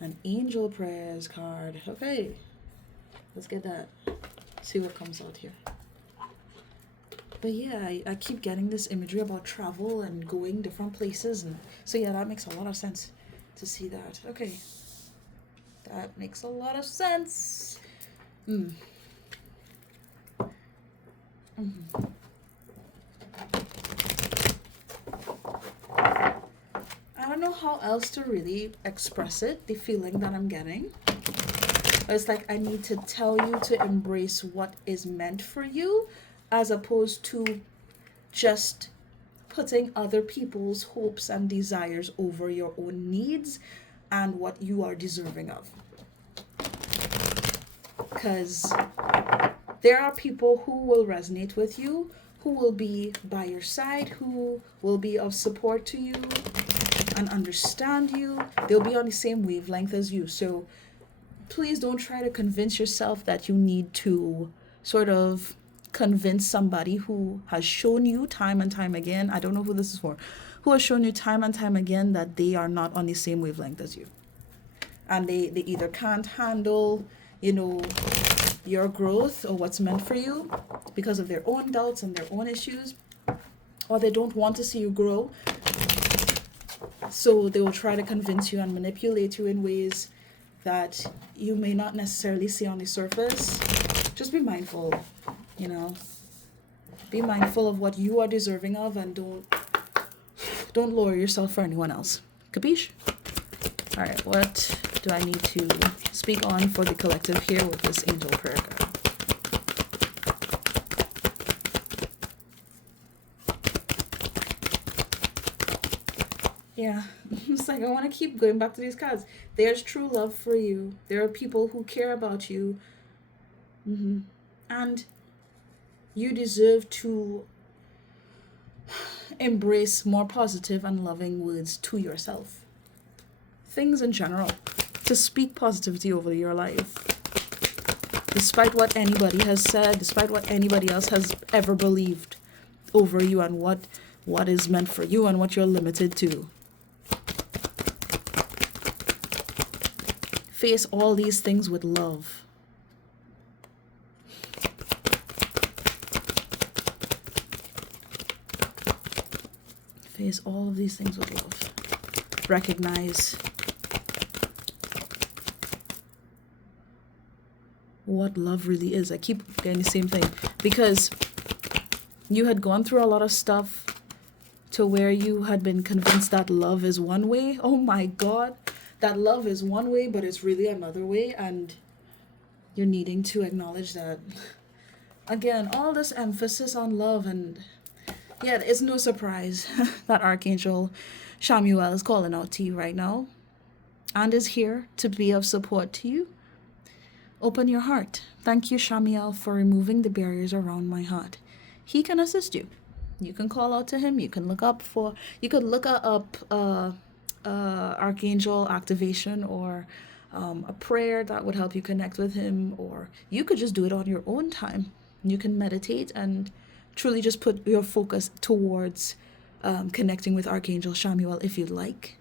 an angel prayers card. Okay, let's get that. See what comes out here. But yeah, I keep getting this imagery about travel and going different places, and so yeah, that makes a lot of sense to see that. Okay, that makes a lot of sense. I don't know how else to really express it, the feeling that I'm getting. It's like I need to tell you to embrace what is meant for you, as opposed to just putting other people's hopes and desires over your own needs and what you are deserving of. Because there are people who will resonate with you, who will be by your side, who will be of support to you and understand you. They'll be on the same wavelength as you. So please don't try to convince yourself that you need to sort of convince somebody who has shown you time and time again, I don't know who this is for, who has shown you time and time again that they are not on the same wavelength as you. And they either can't handle, your growth or what's meant for you because of their own doubts and their own issues, or they don't want to see you grow. So they will try to convince you and manipulate you in ways that you may not necessarily see on the surface. Just be mindful, Be mindful of what you are deserving of, and don't lower yourself for anyone else. Capiche? All right, what do I need to speak on for the collective here with this angel prayer card? Yeah, it's like I want to keep going back to these cards. There's true love for you. There are people who care about you. And you deserve to embrace more positive and loving words to yourself. Things in general. To speak positivity over your life. Despite what anybody has said, despite what anybody else has ever believed over you and what is meant for you and what you're limited to. Face all these things with love. Face all of these things with love. Recognize what love really is. I keep getting the same thing because you had gone through a lot of stuff to where you had been convinced that love is one way. Oh my God, that love is one way, but it's really another way, and you're needing to acknowledge that. Again, all this emphasis on love, and yeah, it's no surprise that Archangel Chamuel is calling out to you right now and is here to be of support to you. Open your heart. Thank you, Chamuel, for removing the barriers around my heart. He can assist you. You can call out to him. You can look up Archangel activation or a prayer that would help you connect with him, or you could just do it on your own time. You can meditate and truly just put your focus towards connecting with Archangel Chamuel if you'd like.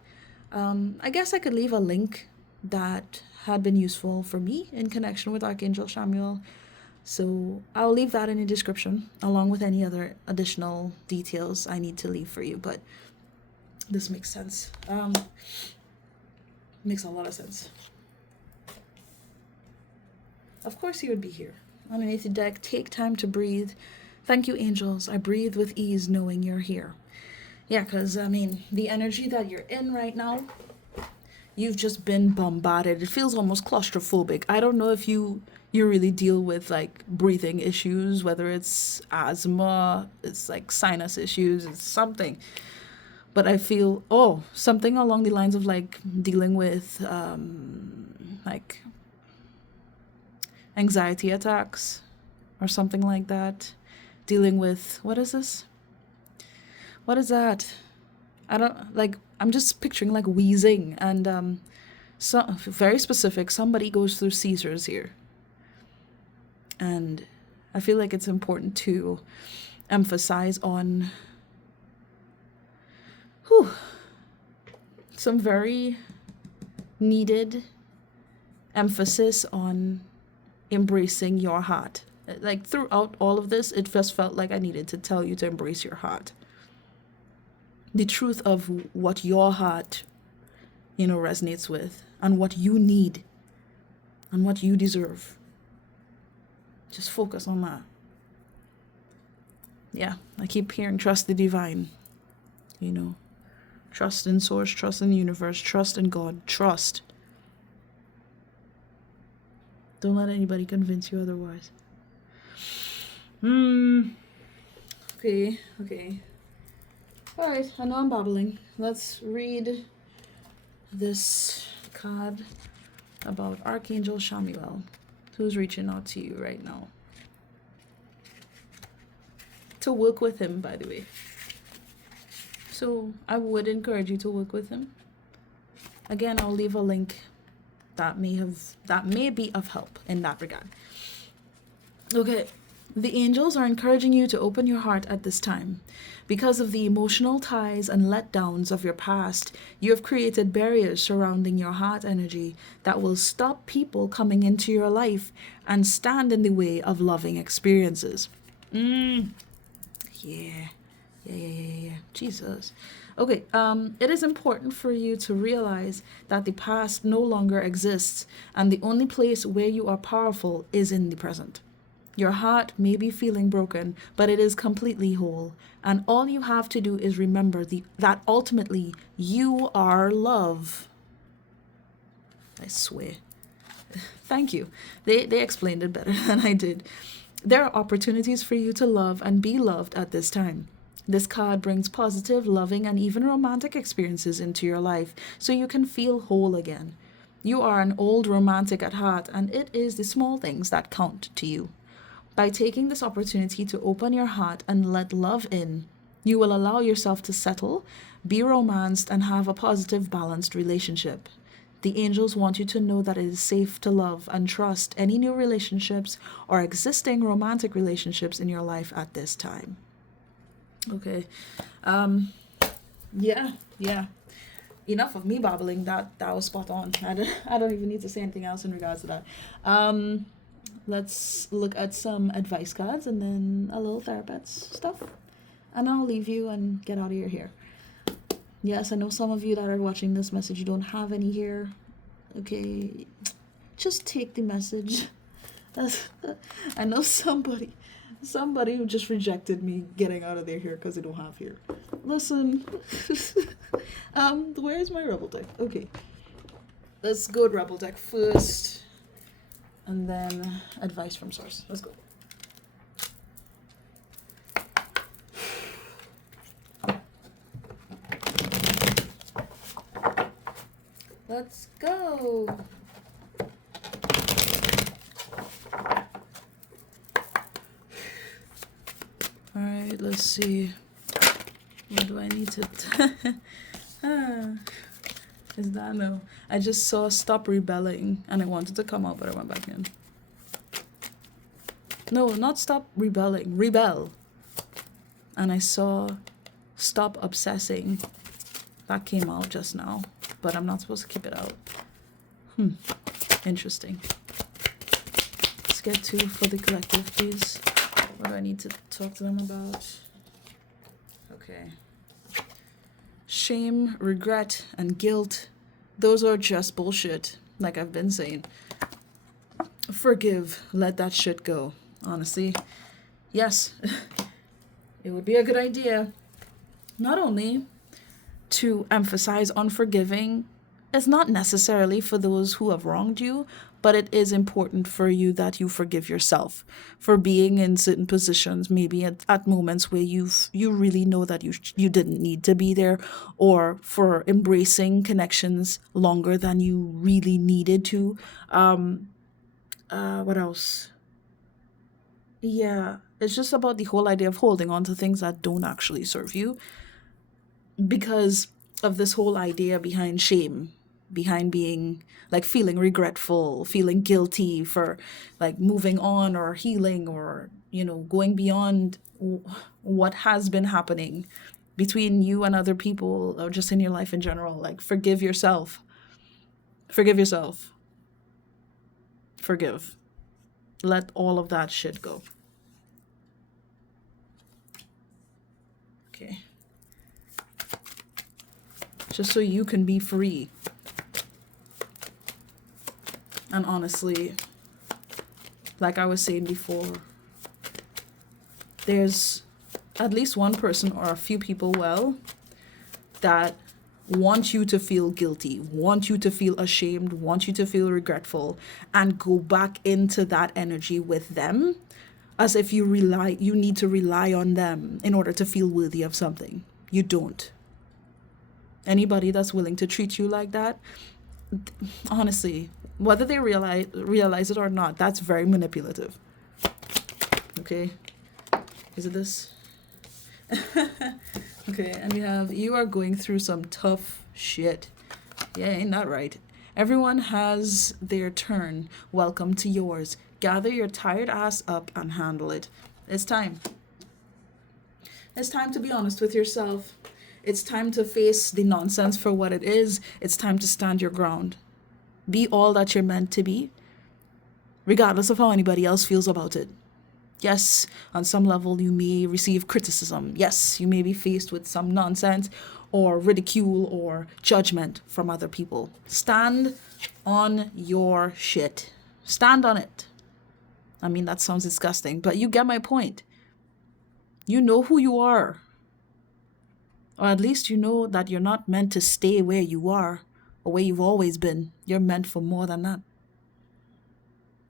I guess I could leave a link that had been useful for me in connection with Archangel Chamuel. So I'll leave that in the description along with any other additional details I need to leave for you. But this makes sense. Makes a lot of sense. Of course he would be here. Underneath the deck, take time to breathe. Thank you, angels. I breathe with ease knowing you're here. Yeah, because, the energy that you're in right now, you've just been bombarded. It feels almost claustrophobic. I don't know if you really deal with like breathing issues, whether it's asthma, it's like sinus issues, it's something. But I feel, something along the lines of like dealing with like anxiety attacks or something like that. Dealing with, what is this? What is that? I'm just picturing like wheezing and so very specific. Somebody goes through seizures here. And I feel like it's important to emphasize on some very needed emphasis on embracing your heart. Like throughout all of this, it just felt like I needed to tell you to embrace your heart. The truth of what your heart, resonates with and what you need and what you deserve. Just focus on that. Yeah, I keep hearing trust the divine. Trust in source, trust in the universe, trust in God, trust. Don't let anybody convince you otherwise. Okay. Alright, I know I'm babbling. Let's read this card about Archangel Chamuel, who's reaching out to you right now. To work with him, by the way. So I would encourage you to work with him. Again, I'll leave a link that may be of help in that regard. Okay. The angels are encouraging you to open your heart at this time. Because of the emotional ties and letdowns of your past, you have created barriers surrounding your heart energy that will stop people coming into your life and stand in the way of loving experiences. Yeah. Jesus. Okay, it is important for you to realize that the past no longer exists, and the only place where you are powerful is in the present. Your heart may be feeling broken, but it is completely whole. And all you have to do is remember that ultimately you are love. I swear. Thank you. They explained it better than I did. There are opportunities for you to love and be loved at this time. This card brings positive, loving, and even romantic experiences into your life so you can feel whole again. You are an old romantic at heart, and it is the small things that count to you. By taking this opportunity to open your heart and let love in, You will allow yourself to settle, be romanced, and have a positive, balanced relationship. The angels want you to know that it is safe to love and trust any new relationships or existing romantic relationships in your life at this time. Okay. Yeah, yeah. Enough of me babbling. That was spot on. I don't even need to say anything else in regards to that. Let's look at some advice cards and then a little Therapets stuff. And I'll leave you and get out of your hair. Yes, I know some of you that are watching this message, you don't have any hair. Okay, just take the message. I know somebody who just rejected me getting out of their hair because they don't have hair. Listen, where's my rebel deck? Okay, let's go to rebel deck first, and then advice from source. Let's go. Let's go. All right, let's see. What do I need to... Is that no? I just saw stop rebelling and I wanted to come out, but I went back in. No, not stop rebelling. Rebel. And I saw stop obsessing. That came out just now. But I'm not supposed to keep it out. Interesting. Let's get 2 for the collective, please. What do I need to talk to them about? Okay. Shame, regret, and guilt. Those are just bullshit, like I've been saying. Forgive. Let that shit go. Honestly. Yes. It would be a good idea. Not only to emphasize on forgiving is not necessarily for those who have wronged you, but it is important for you that you forgive yourself for being in certain positions, maybe at moments where you really know that you didn't need to be there, or for embracing connections longer than you really needed to. What else? Yeah, it's just about the whole idea of holding on to things that don't actually serve you, because of this whole idea behind shame, behind being like feeling regretful, feeling guilty for like moving on or healing or, going beyond what has been happening between you and other people or just in your life in general. Like, forgive yourself. Forgive yourself. Forgive. Let all of that shit go. Okay. Just so you can be free. And honestly, like I was saying before, there's at least one person or a few people, that want you to feel guilty, want you to feel ashamed, want you to feel regretful, and go back into that energy with them as if you need to rely on them in order to feel worthy of something. You don't. Anybody that's willing to treat you like that, honestly, whether they realize it or not, that's very manipulative. Okay? Is it this? Okay, and you are going through some tough shit. Yeah, ain't that right? Everyone has their turn. Welcome to yours. Gather your tired ass up and handle it. It's time. It's time to be honest with yourself. It's time to face the nonsense for what it is. It's time to stand your ground. Be all that you're meant to be, regardless of how anybody else feels about it. Yes, on some level you may receive criticism. Yes, you may be faced with some nonsense or ridicule or judgment from other people. Stand on your shit. Stand on it. I mean, that sounds disgusting, but you get my point. You know who you are. Or at least you know that you're not meant to stay where you are or where you've always been. You're meant for more than that.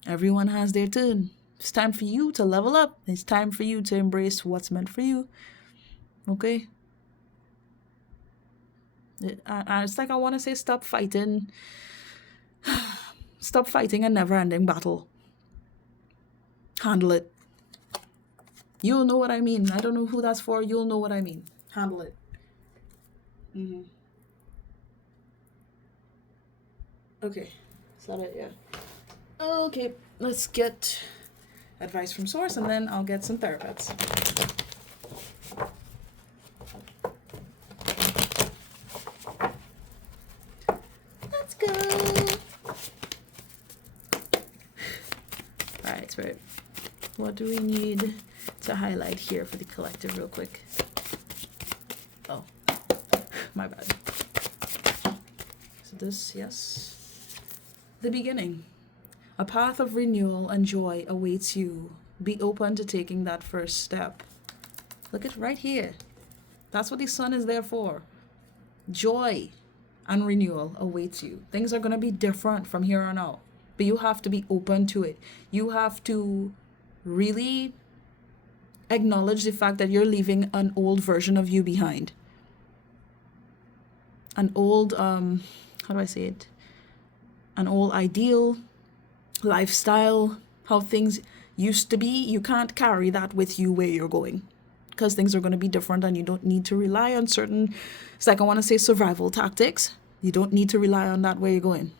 Everyone has their turn. It's time for you to level up. It's time for you to embrace what's meant for you. Okay? It's like I want to say stop fighting. Stop fighting a never-ending battle. Handle it. You'll know what I mean. I don't know who that's for. You'll know what I mean. Handle it. Mm-hmm. Okay. Is that it? Yeah. Okay. Let's get advice from source, and then I'll get some Therapets. Let's go. All right, Spirit. What do we need to highlight here for the collective real quick? Oh, my bad. So this, yes. The beginning. A path of renewal and joy awaits you. Be open to taking that first step. Look at right here. That's what the sun is there for. Joy and renewal awaits you. Things are going to be different from here on out. But you have to be open to it. You have to really acknowledge the fact that you're leaving an old version of you behind. An old, how do I say it? An old ideal, lifestyle, how things used to be. You can't carry that with you where you're going, because things are going to be different, and you don't need to rely on certain, it's like I want to say survival tactics. You don't need to rely on that where you're going.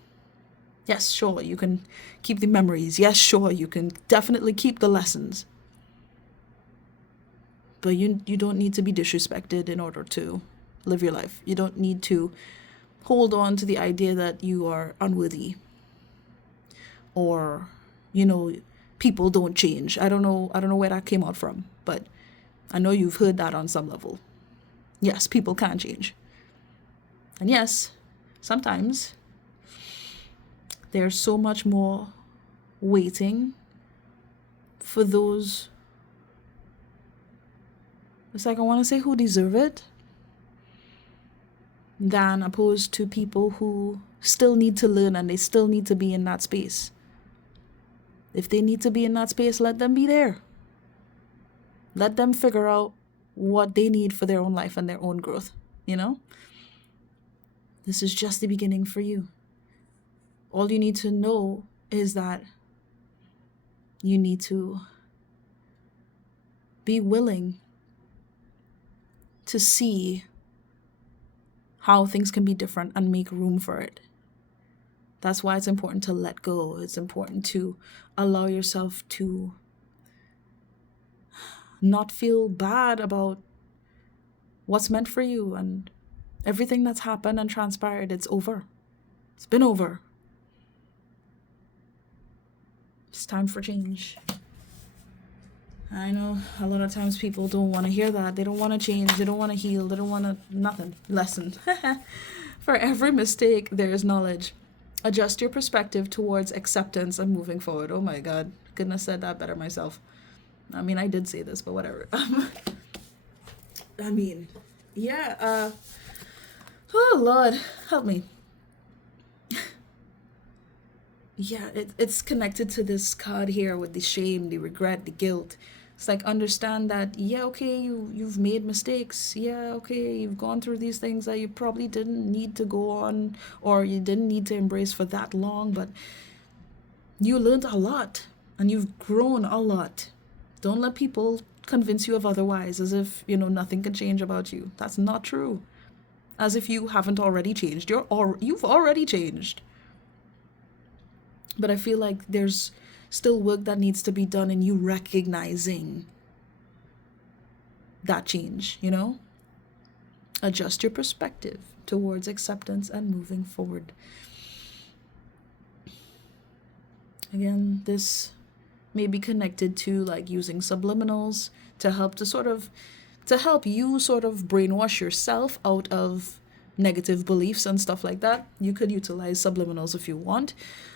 Yes, sure, you can keep the memories. Yes, sure, you can definitely keep the lessons. But you don't need to be disrespected in order to live your life. You don't need to hold on to the idea that you are unworthy, or, people don't change. I don't know where that came out from, but I know you've heard that on some level. Yes, people can change. And yes, sometimes there's so much more waiting for those, it's like I want to say who deserve it, than opposed to people who still need to learn and they still need to be in that space. If they need to be in that space, let them be there. Let them figure out what they need for their own life and their own growth, This is just the beginning for you. All you need to know is that you need to be willing to see how things can be different and make room for it. That's why it's important to let go. It's important to allow yourself to not feel bad about what's meant for you, and everything that's happened and transpired, it's over. It's been over. It's time for change. I know a lot of times people don't want to hear that. They don't want to change. They don't want to heal. They don't want to nothing. Lesson. For every mistake, there is knowledge. Adjust your perspective towards acceptance and moving forward. Oh my God. Couldn't have said that better myself. I mean, I did say this, but whatever. Yeah. Oh, Lord. Help me. Yeah, it's connected to this card here with the shame, the regret, the guilt. It's like, understand that, yeah, okay, you've made mistakes. Yeah, okay, you've gone through these things that you probably didn't need to go on, or you didn't need to embrace for that long, but you learned a lot and you've grown a lot. Don't let people convince you of otherwise, as if, nothing can change about you. That's not true. As if you haven't already changed. You've already changed. But I feel like there's still work that needs to be done in you recognizing that change, Adjust your perspective towards acceptance and moving forward. Again, this may be connected to like using subliminals to help you sort of brainwash yourself out of negative beliefs and stuff like that. You could utilize subliminals if you want.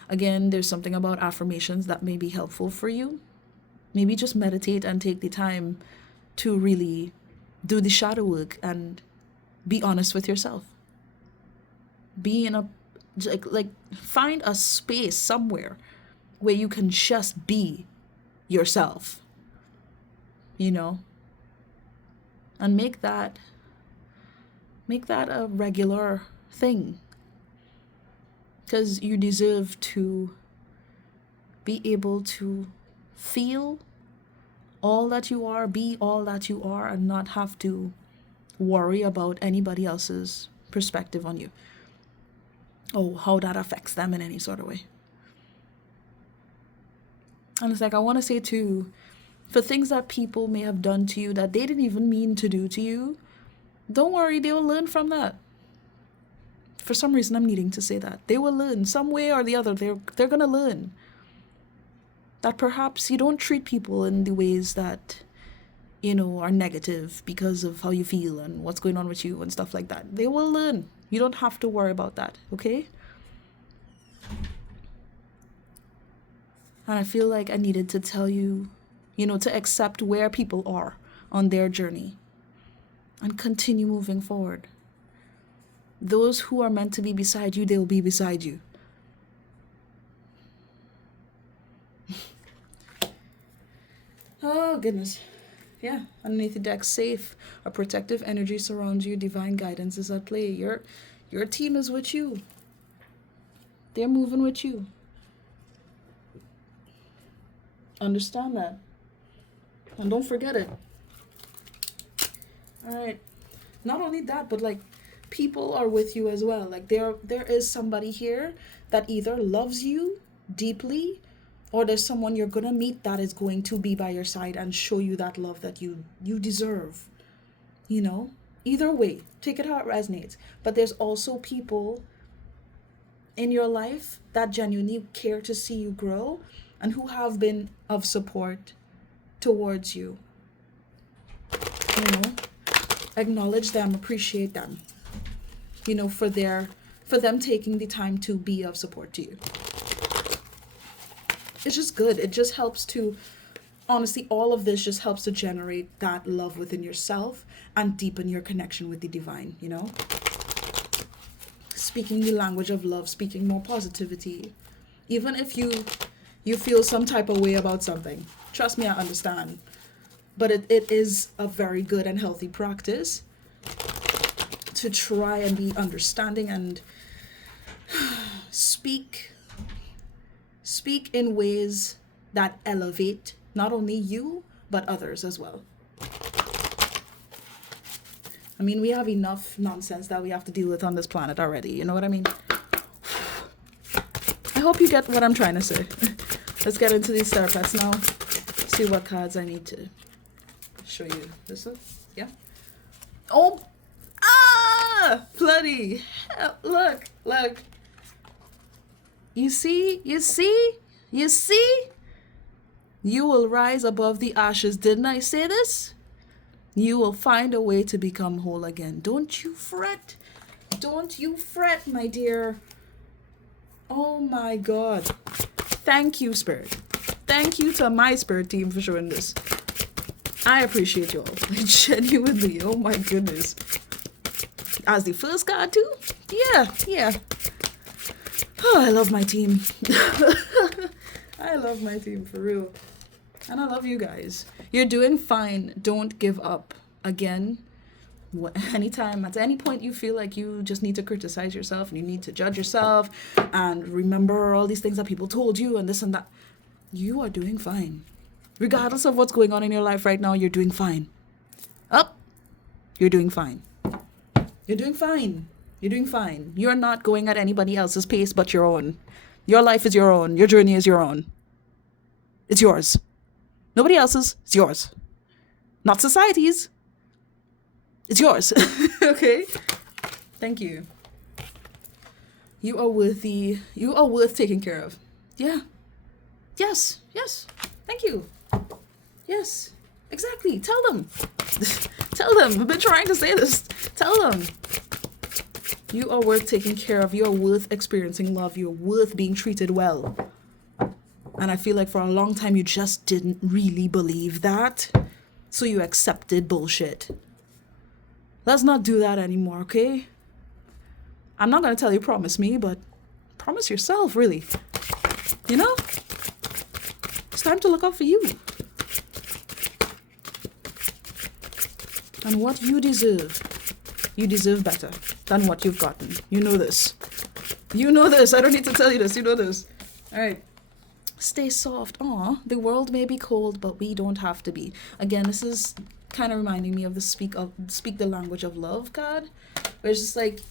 Again, there's something about affirmations that may be helpful for you. Maybe just meditate and take the time to really do the shadow work and be honest with yourself. Be in a, like find a space somewhere where you can just be yourself, and make that a regular thing, because you deserve to be able to feel all that you are, be all that you are, and not have to worry about anybody else's perspective on you. Oh, how that affects them in any sort of way. And it's like, I want to say too, for things that people may have done to you that they didn't even mean to do to you, don't worry, they will learn from that. For some reason, I'm needing to say that. They will learn some way or the other. They're going to learn that perhaps you don't treat people in the ways that, are negative because of how you feel and what's going on with you and stuff like that. They will learn. You don't have to worry about that, okay? And I feel like I needed to tell you, to accept where people are on their journey and continue moving forward. Those who are meant to be beside you, they will be beside you. Oh, goodness. Yeah, underneath the deck, safe. A protective energy surrounds you. Divine guidance is at play. Your team is with you. They're moving with you. Understand that. And don't forget it. All right. Not only that, but like, people are with you as well. Like, there is somebody here that either loves you deeply, or there's someone you're gonna meet that is going to be by your side and show you that love that you deserve. Either way, take it how it resonates. But there's also people in your life that genuinely care to see you grow and who have been of support towards you. Acknowledge them, appreciate them. For them taking the time to be of support to you. It's just good. It just helps to, honestly, all of this just helps to generate that love within yourself and deepen your connection with the divine, Speaking the language of love, speaking more positivity. Even if you feel some type of way about something, trust me, I understand. But it is a very good and healthy practice to try and be understanding and speak in ways that elevate not only you, but others as well. I mean, we have enough nonsense that we have to deal with on this planet already. You know what I mean? I hope you get what I'm trying to say. Let's get into these Therapets now. See what cards I need to show you. This one? Yeah? Oh! Ah! Bloody hell. Look. You see? You will rise above the ashes. Didn't I say this? You will find a way to become whole again. Don't you fret. Don't you fret, my dear. Oh my God. Thank you, Spirit. Thank you to my Spirit team for showing this. I appreciate you all. Genuinely. Oh my goodness. As the first card too? Yeah. Oh, I love my team. I love my team for real. And I love you guys. You're doing fine. Don't give up. Again, anytime, at any point you feel like you just need to criticize yourself and you need to judge yourself and remember all these things that people told you and this and that, you are doing fine. Regardless of what's going on in your life right now, you're doing fine. You're doing fine. You're doing fine. You're doing fine. You're not going at anybody else's pace but your own. Your life is your own. Your journey is your own. It's yours. Nobody else's. It's yours. Not society's. It's yours. Okay? Thank you. You are worthy. You are worth taking care of. Yeah. Yes. Thank you. Yes. Exactly. Tell them. Tell them. I've been trying to say this. Tell them. You are worth taking care of. You are worth experiencing love. You're worth being treated well. And I feel like for a long time you just didn't really believe that. So you accepted bullshit. Let's not do that anymore, okay? I'm not going to tell you promise me, but promise yourself, really. It's time to look out for you. And what you deserve better than what you've gotten. You know this. I don't need to tell you this. You know this. All right. Stay soft. Aw, the world may be cold, but we don't have to be. Again, this is kind of reminding me of the speak the language of love card, where it's just like,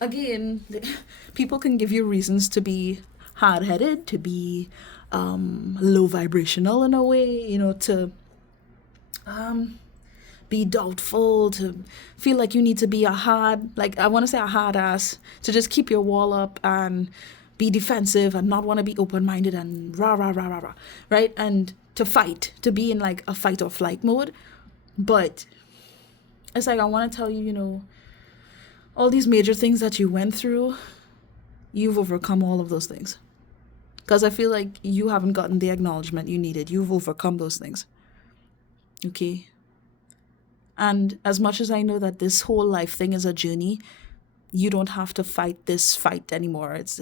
again, people can give you reasons to be hard-headed, to be low vibrational in a way, to be doubtful, to feel like you need to be I want to say a hard ass, to just keep your wall up and be defensive and not want to be open-minded and rah, rah, rah, rah, rah, right? And to fight, to be in like a fight or flight mode. But it's like, I want to tell you, all these major things that you went through, you've overcome all of those things. Because I feel like you haven't gotten the acknowledgement you needed. You've overcome those things. Okay? And as much as I know that this whole life thing is a journey, you don't have to fight this fight anymore. It's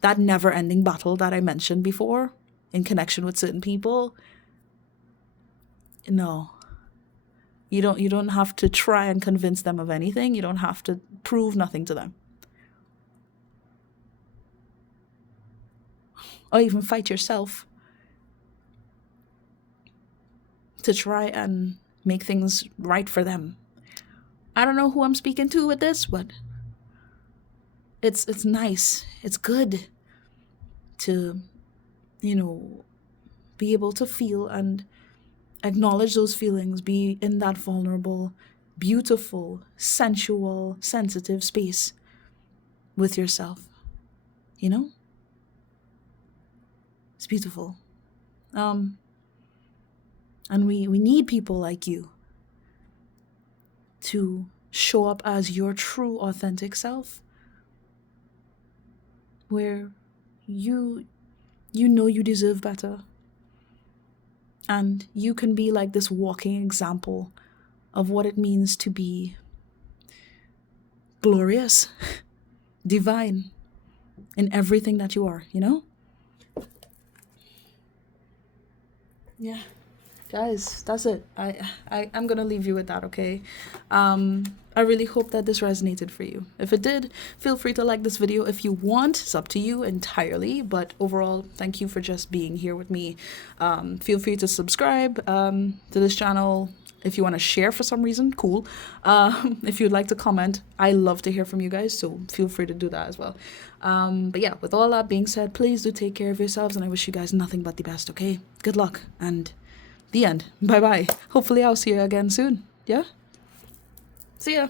that never-ending battle that I mentioned before in connection with certain people. No. You don't have to try and convince them of anything. You don't have to prove nothing to them. Or even fight yourself to try and make things right for them. I don't know who I'm speaking to with this, but it's nice. It's good to, be able to feel and acknowledge those feelings, be in that vulnerable, beautiful, sensual, sensitive space with yourself. It's beautiful. And we need people like you to show up as your true, authentic self, where you know you deserve better. And you can be like this walking example of what it means to be glorious, divine in everything that you are, Yeah. Guys, that's it. I'm gonna leave you with that, okay? I really hope that this resonated for you. If it did, feel free to like this video if you want. It's up to you entirely, but overall, thank you for just being here with me. Feel free to subscribe to this channel. If you want to share for some reason, cool. If you'd like to comment, I love to hear from you guys, so feel free to do that as well. But yeah, with all that being said, please do take care of yourselves, and I wish you guys nothing but the best, okay? Good luck, and the end. Bye-bye. Hopefully I'll see you again soon. Yeah? See ya.